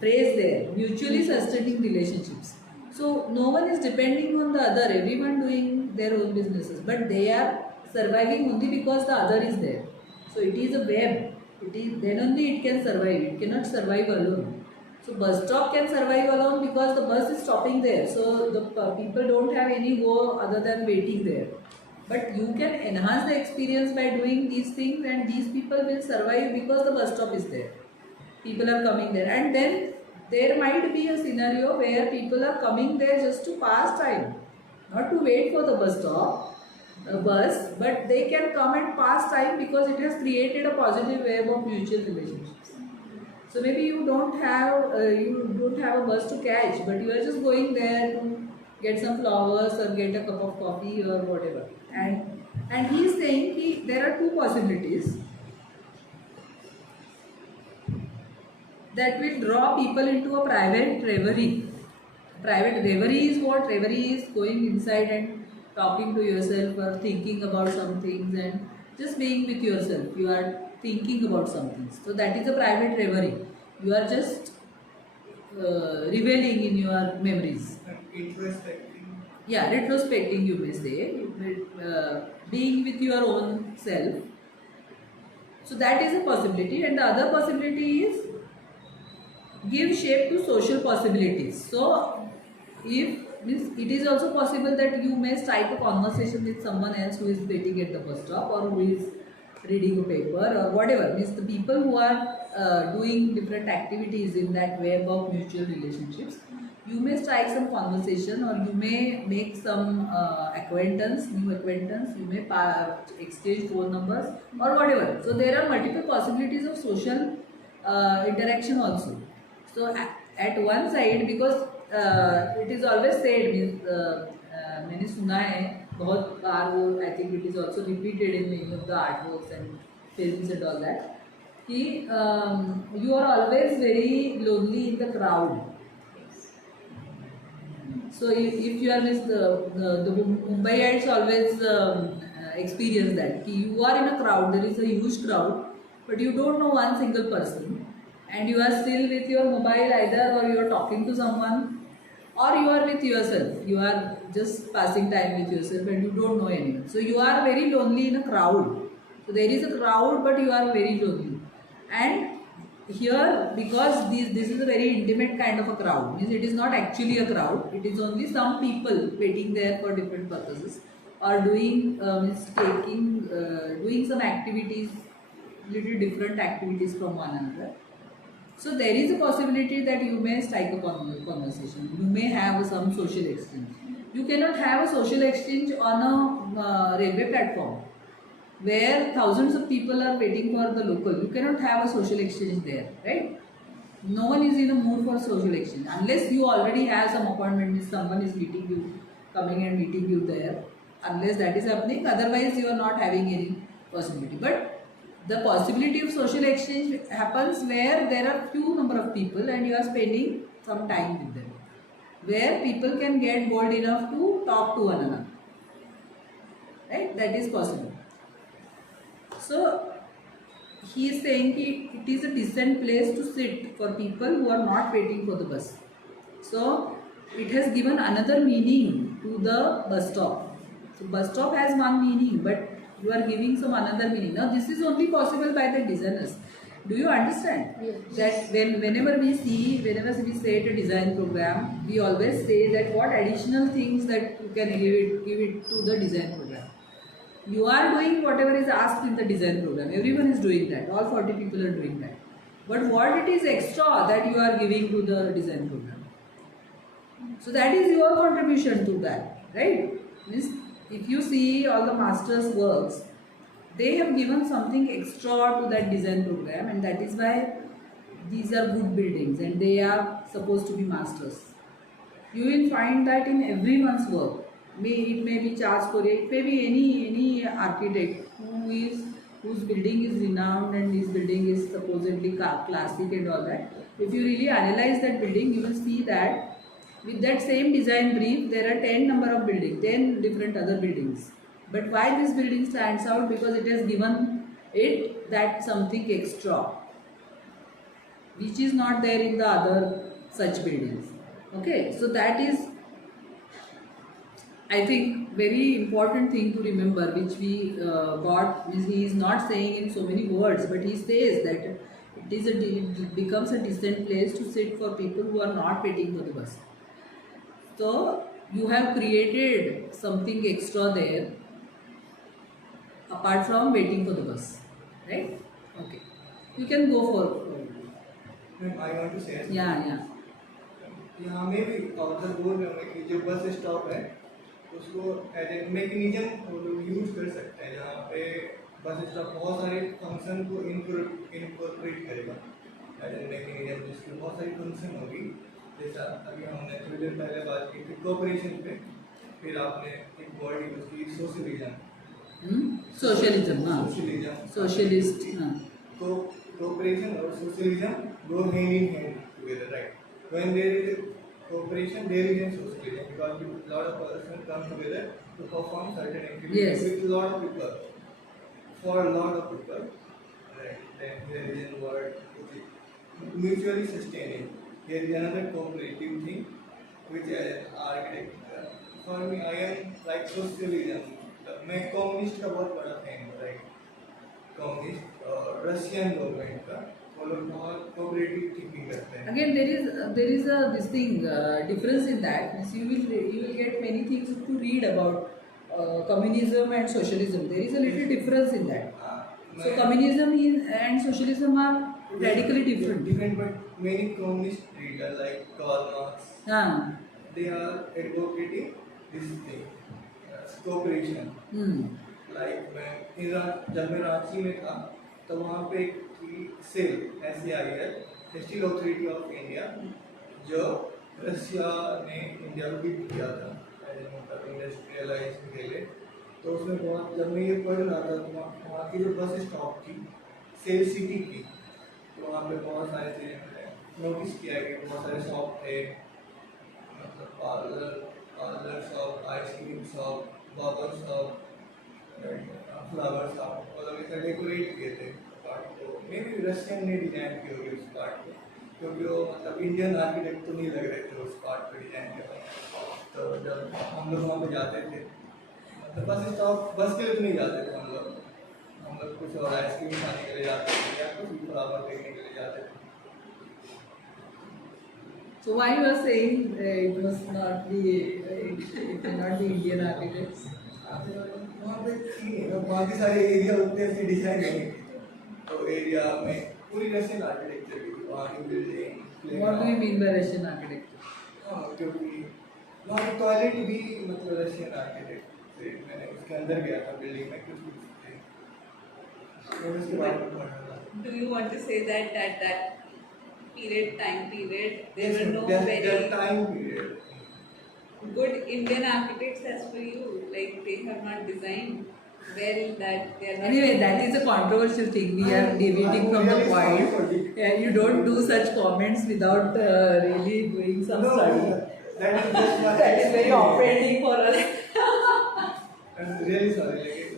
phrase there. Mutually sustaining relationships. So no one is depending on the other. Everyone doing their own businesses, but they are surviving only because the other is there. So it is a web. It is then only it can survive. It cannot survive alone. So bus stop can survive alone because the bus is stopping there. So the people don't have any go other than waiting there. But you can enhance the experience by doing these things, and these people will survive because the bus stop is there. People are coming there, and then there might be a scenario where people are coming there just to pass time, not to wait for the bus stop. Bus, but they can come and pass time because it has created a positive web of mutual relationships. So maybe you don't have a bus to catch, but you are just going there to get some flowers or get a cup of coffee or whatever. And he is saying there are two possibilities that will draw people into a private reverie. Private reverie is what? Reverie is going inside and talking to yourself or thinking about some things and just being with yourself. You are thinking about some things. So that is a private reverie. You are just reveling in your memories. Introspecting. Yeah, retrospecting you may say. Being with your own self. So that is a possibility, and the other possibility is give shape to social possibilities. So if it is also possible that you may strike a conversation with someone else who is waiting at the bus stop or who is reading a paper or whatever. Means the people who are doing different activities in that web of mutual relationships. You may strike some conversation, or you may make some new acquaintance. You may exchange phone numbers or whatever. So there are multiple possibilities of social interaction also. So at one side, because it is always said, means मैंने सुना है बहुत बार वो, I think it is also repeated in many of the artworks and films and all that. कि you are always very lonely in the crowd. So if you are with the Mumbaiites always experience that कि you are in a crowd, there is a huge crowd, but you don't know one single person, and you are still with your mobile either, or you are talking to someone, or you are with yourself. You are just passing time with yourself, and you don't know anyone. So you are very lonely in a crowd. So there is a crowd, but you are very lonely, and here, because this is a very intimate kind of a crowd, means it is not actually a crowd, it is only some people waiting there for different purposes, or doing means taking doing some activities, little different activities from one another. So there is a possibility that you may strike a conversation, you may have some social exchange. You cannot have a social exchange on a railway platform where thousands of people are waiting for the local. You cannot have a social exchange there, right? No one is in a mood for social exchange unless you already have some appointment with someone is meeting you, coming and meeting you there. Unless that is happening, otherwise you are not having any possibility. But the possibility of social exchange happens where there are few number of people and you are spending some time with them, where people can get bold enough to talk to one another, right? That is possible. So he is saying it is a decent place to sit for people who are not waiting for the bus. So it has given another meaning to the bus stop. So bus stop has one meaning, but you are giving some another meaning. Now this is only possible by the designers. Do you understand? Yes. That whenever we say a design program, we always say that what additional things that you can give it to the design program. You are doing whatever is asked in the design program. Everyone is doing that. All 40 people are doing that. But what it is extra that you are giving to the design program? So that is your contribution to that, right? Means if you see all the masters' works, they have given something extra to that design program, and that is why these are good buildings and they are supposed to be masters. You will find that in everyone's work. It may be Charles Fourier, it may be any architect whose building is renowned and his building is supposedly classic and all that. If you really analyze that building, you will see that with that same design brief, there are 10 number of buildings, 10 different other buildings. But why this building stands out? Because it has given it that something extra, which is not there in the other such buildings. Okay, so that is, I think, very important thing to remember, which we got. He is not saying in so many words, but he says that it becomes a decent place to sit for people who are not waiting for the bus. So you have created something extra there, apart from waiting for the bus, right? Okay, you can go for. Ma'am, I want to say. Yeah. यहाँ में भी उधर बोल रहे होंगे कि जो bus stop है उसको एज ए मैकेनिज्म यूज कर सकते हैं, जहाँ पे बस स्टॉप बहुत सारे फंक्शन को इनकॉर्पोरेट करेगा एज ए मैकेनिज्म, जिसकी बहुत सारी फंक्शन होगी। जैसा अभी हमने थोड़ी देर पहले बात की थी कोऑपरेशन पे, फिर आपने एक वर्ड यूज की सोशलिज्म। सोशलिस्ट। तो कोऑपरेशन और socialism go hand in hand together, right? When there is cooperation, there is socialism, because a lot of persons come together to perform certain activities. Yes. With a lot of people, for a lot of people, right? Then there is a word which is mutually sustaining. There is another cooperative thing, which as an architect, for me, I am like socialism. मैं communist का बहुत बड़ा fan हूँ, right? Communist और Russian government का वो लोग बहुत कोऑपरेटिव थिंकिंग करते हैं। Again, there is a this thing difference in that. Means you will get many things to read about communism and socialism. There is a little difference in that. So communism and socialism are radically different. Different, but many communist leaders like Karl Marx, they are advocating this thing, cooperation. Like जब मैं रांची में था तो वहाँ पे cell ऐसी आई है, steel authority of India, जो रशिया ने इंडिया को गिफ्ट किया था इंडस्ट्रियलाइजेशन के लिए। तो उसमें बहुत, जब मैं ये पढ़ रहा था तो वहाँ की जो बस स्टॉप थी सेल सिटी की, तो वहाँ पे बहुत सारी चीज़ें मैंने नोटिस किया कि बहुत सारे शॉप थे, मतलब parlour shop, ice cream shop, barber shop, flower shop, मतलब इसे डेकोरेट किए थे पार्ट को। मे बी रशियन ने डिजाइन की होगी उस पार्ट को, क्योंकि वो मतलब इंडियन आर्किटेक्ट तो नहीं लग रहे थे उस पार्ट को डिजाइन के बाद। तो जब हम लोग वहाँ पे जाते थे, मतलब बस स्टॉप, बस के लिए तो नहीं जाते थे हम लोग कुछ और आइसक्रीम खाने के लिए जाते थे या कुछ फ्लावर देखने के लिए जाते थे। So why you are saying it must not be it may not be Indian architects? वहाँ पे थी ना, बाकी सारे एरिया उतने से डिजाइन नहीं थे, तो एरिया में पूरी रशियन आर्किटेक्चर की थी वहाँ की building. What do you mean by Russian architecture? हाँ, क्योंकि वहाँ की टॉयलेट भी मतलब रशियन आर्किटेक्ट से, मैंने उसके अंदर गया था बिल्डिंग में, कुछ थे, मैंने उसके बारे में पढ़ा था। Do you want to say that that time period, there were no that very time period. good Indian architects as per you? Like they have not designed well, that they are not. Anyway, that is a controversial thing. We are deviating from the point. You don't do such comments without really doing some study. That is just my That is very experience. offending for us. I'm really sorry, लेकिन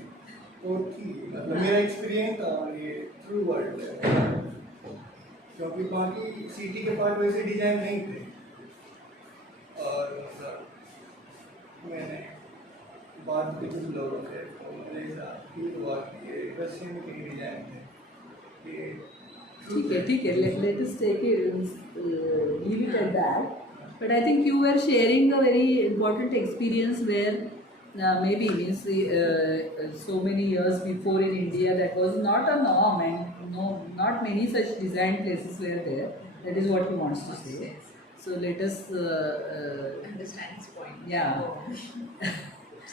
वो थी, मतलब मेरा experience था और ये true word है, क्योंकि बाकी सिटी के पार्ट वैसे डिजाइन नहीं थे, और मतलब मैंने बात की कुछ लोगों से, तो मुझे ऐसा फील हुआ कि ये रशियन के डिजाइन थे, ये ठीक है. Let us take it, leave it at that. But I think you were sharing a very important experience where maybe means so many years before in India that was not a norm, and not many such design places were there. That is what he wants to say. So let us Understand his point. yeah.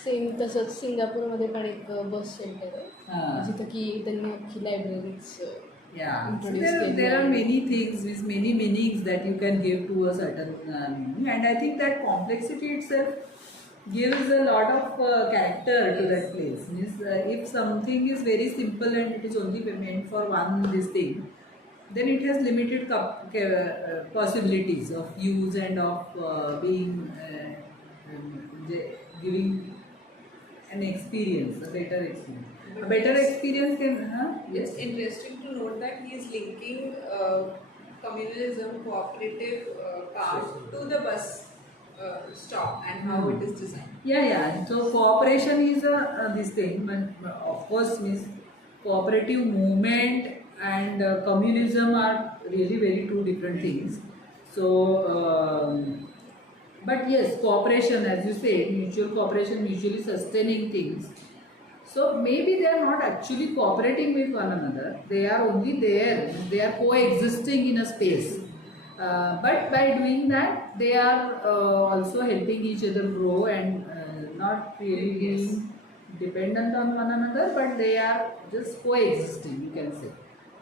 Same तसंच सिंगापूरमध्ये पण एक बस centre हां. आहे जिथं की त्यांनी अख्खी libraries Yeah, so introduced there are many things with many meanings that you can give to a certain meaning, and I think that complexity itself gives a lot of character to that place. Means if something is very simple and it is only meant for one this thing, then it has limited possibilities of use and of being giving an experience, a better experience. A better experience can, It's interesting to note that he is linking communalism, cooperative cars to the bus stop and how it is designed. Yeah. So cooperation is this thing, but of course, means cooperative movement and communism are really very two different things. So, but yes, cooperation, as you say, mutual cooperation, mutually sustaining things. So maybe they are not actually cooperating with one another. They are only there. They are coexisting in a space. But by doing that, they are also helping each other grow and not really being dependent on one another, but they are just coexisting, you can say.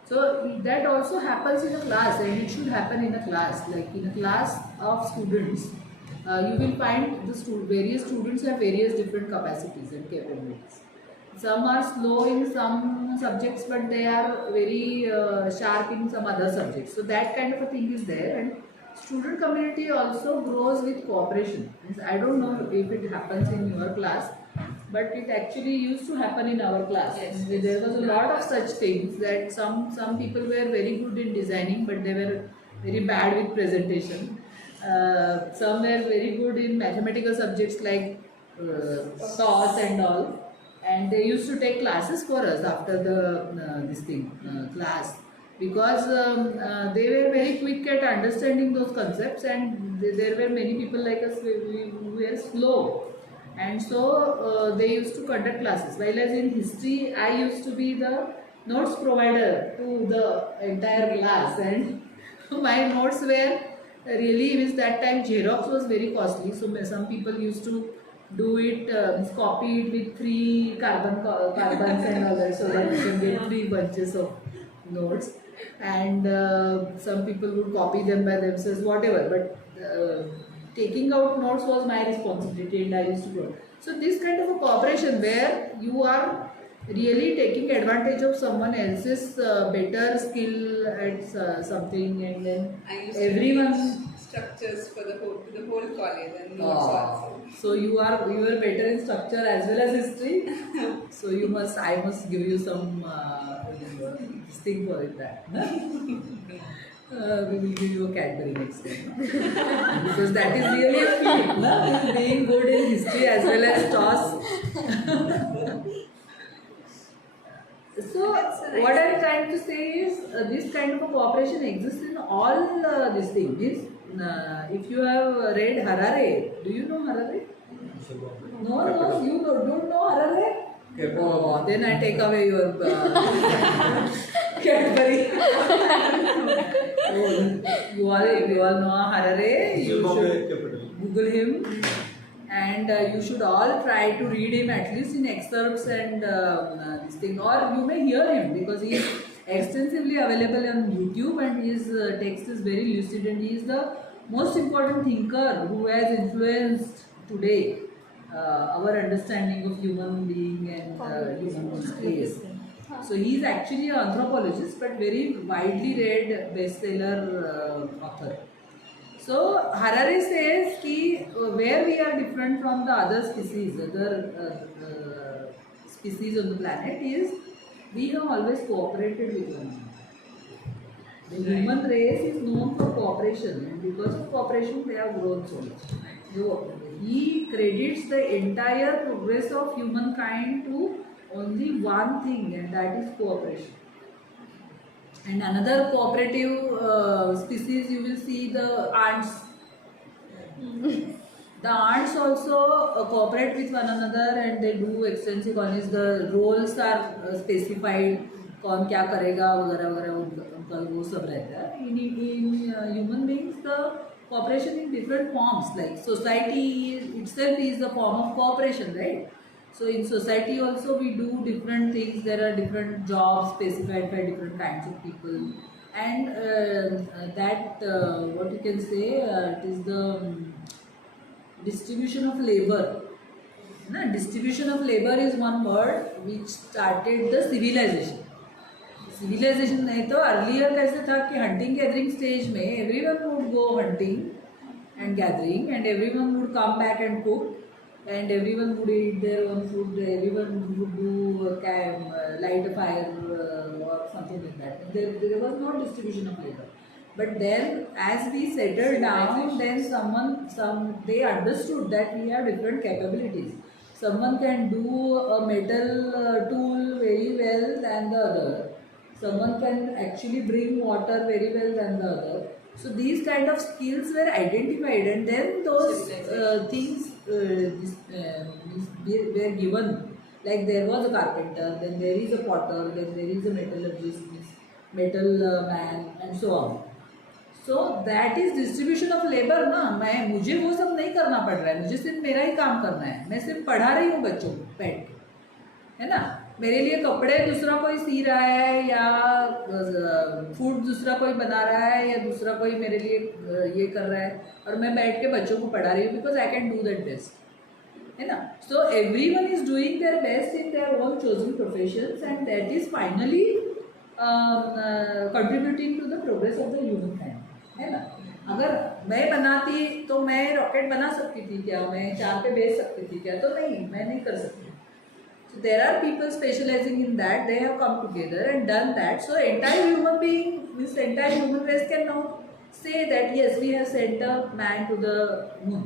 So that also happens in a class, and it should happen in a class. Like in a class of students, you will find the various students have various different capacities and capabilities. Some are slow in some subjects, but they are very sharp in some other subjects. So that kind of a thing is there, and student community also grows with cooperation. Means I don't know if it happens in your class, but it actually used to happen in our class. Yes, There was a lot of such things that some people were very good in designing, but they were very bad with presentation. Some were very good in mathematical subjects like SOS and all. And they used to take classes for us after the class, because they were very quick at understanding those concepts, and there were many people like us who were slow, and so they used to conduct classes. While as in history, I used to be the notes provider to the entire class, and my notes were really, means that time Xerox was very costly, so some people used to do it, copy it with 3 carbons and all that, so that you can get 3 bunches of notes, and some people would copy them by themselves, whatever, but taking out notes was my responsibility, and I used to do it. So this kind of a cooperation where you are really taking advantage of someone else's better skill at something, and then I used everyone. to teach structures for the whole college and notes also. So you are better in structure as well as history. So I must give you some this thing for it that. We will give you a Cadbury next time. Because that is really a skill. No? Being good in history as well as toss. So That's a nice what I am thing. trying to say is this kind of a cooperation exists in all these things. If you have read Harare, do you know Harare? No, you don't know Harare? Oh, then I take away your Cadbury. Oh, you all know Harare. You Zimbabwe should capital. Google him, and you should all try to read him at least in excerpts and this thing, or you may hear him because he is extensively available on YouTube, and his text is very lucid, and he is the most important thinker who has influenced today our understanding of human being and human space. So he is actually an anthropologist, but very widely read bestseller author. So Harare says ki, where we are different from the other species, species on the planet is we have always cooperated with one another. The human race is known for cooperation, and because of cooperation they have grown so much. So he credits the entire progress of humankind to only one thing, and that is cooperation. And another cooperative species, you will see the ants. The ants also cooperate with one another, and they do extensive colonies. The roles are specified. कौन क्या करेगा वगैरह वगैरह उनका वो सब रहता है. In human beings, the cooperation in different forms. Like society itself is a form of cooperation, right? So in society also we do different things. There are different jobs specified by different kinds of people, and what you can say, it is the distribution of labor. Na? Distribution of labor is one word which started the civilization. Civilization नहीं तो earlier कैसे था कि hunting gathering stage में everyone would go hunting and gathering, and everyone would come back and cook, and everyone would eat their own food, everyone would do light a fire or something like that. There was no distribution of labor. But then as we settled down, then they understood that we have different capabilities. Someone can do a metal tool very well than the other. Someone can actually bring water very well than the other. So these kind of skills were identified, and then those things were given. Like there was a carpenter, then there is a potter, then there is a metallurgist, metal man, and so on. So that is distribution of labor ना. मुझे वो सब नहीं करना पड़ रहा है, मुझे सिर्फ मेरा ही काम करना है. मैं सिर्फ पढ़ा रही हूँ बच्चों को बैठ के, है ना. मेरे लिए कपड़े दूसरा कोई सी रहा है, या फूड दूसरा कोई बना रहा है, या दूसरा कोई मेरे लिए ये कर रहा है, और मैं बैठ के बच्चों को पढ़ा रही हूँ because I can do that best, है ना. So everyone is doing their best in their own chosen professions, and that is finally contributing to the progress of the human kind, है ना. अगर मैं बनाती तो मैं रॉकेट बना सकती थी क्या, मैं चांद पे भेज सकती थी क्या, तो नहीं, मैं नहीं कर सकती. So there are people specializing in that. They have come together and done that. So entire human being, means entire human race can now say that yes, we have sent a man to the moon.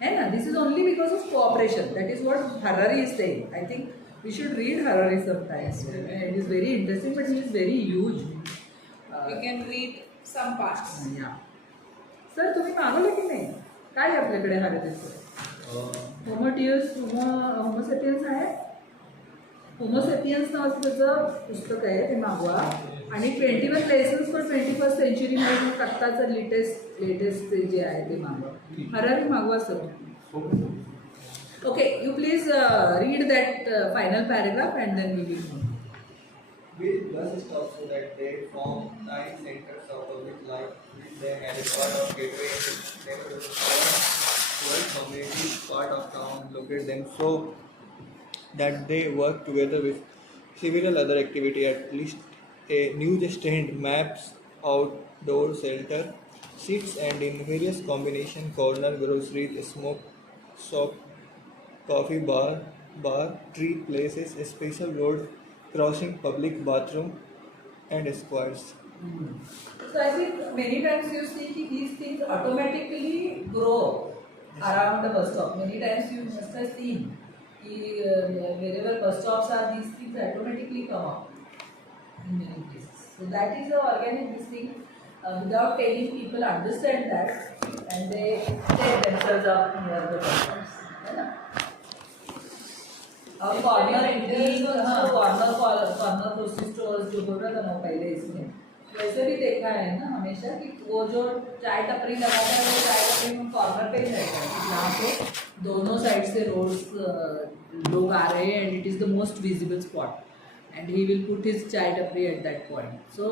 And this is only because of cooperation. That is what Harari is saying. I think we should read Harari sometimes. It is very interesting, but he is very huge. We can read some parts. Yeah. Sir, तुम्ही मागवलं की नाही? काय आहे आपल्याकडे हार्वेस्टचं? Homo sapiens आहे. Homo sapiens नावाचं त्याचं पुस्तक आहे, ते मागवा. आणि 21 लेसन्स फॉर 21st सेंचुरी मध्ये आत्ताचं लेटेस्ट जे आहे ते मागवा. हरारी मागवा sir. Okay, you please read that final paragraph and then we will move. With bus stops so that they form 9 centers of public life with them as part of gateway into neighborhood. 12 communities, part of town, locate them. So that they work together with several other activity, at least a newsstand, maps, outdoor shelter, seats, and in various combination corner groceries, smoke shop, coffee bar, tree places, a special road crossing, public bathroom, and squares. So I think many times you see कि these things automatically grow around the bus stop. Many times you must have seen कि wherever bus stops are, these things automatically come up in many places. So that is the organic this thing. Without telling people understand that and they set themselves up near the bus stops. है ना? अब corner grocery stores जो बोल रहा था ना पहले इसमें वैसे भी देखा है ना हमेशा कि वो जो चाय टपरी लगाता है वो चाय टपरी में कॉर्नर पे ही रहता है जहाँ पे दोनों साइड से रोड्स लोग आ रहे हैं and it is the most visible spot and he will put his चाय टपरी at that point so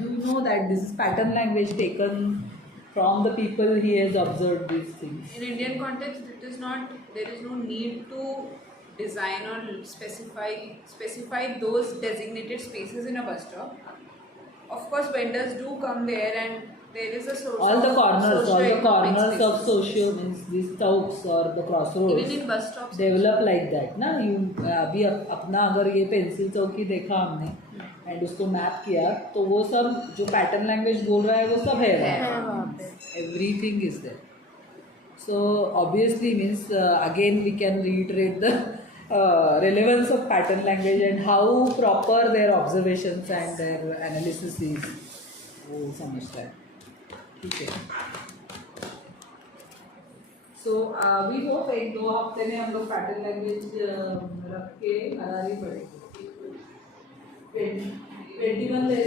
you know that this is pattern language taken from the people he has observed these things. In Indian context, there is no need to design or specify those designated spaces in a bus stop. Of course, vendors do come there, and there is a source All the of corners spaces. of social means these chowks or the crossroads. Even in bus stops, develop like that ना you अभी अपना अगर ये pencil चौकी देखा हमने and उसको map किया तो वो सब जो पैटर्न लैंग्वेज बोल रहा है वो सब है वहाँ पे everything is there so obviously means again we can reiterate the relevance of pattern language and how proper their observations and their analysis is वो समझता है ठीक है सो वी होप एक 2 हफ्ते में हम लोग पैटर्न लैंग्वेज रख के करारी पड़ेगी 21 ले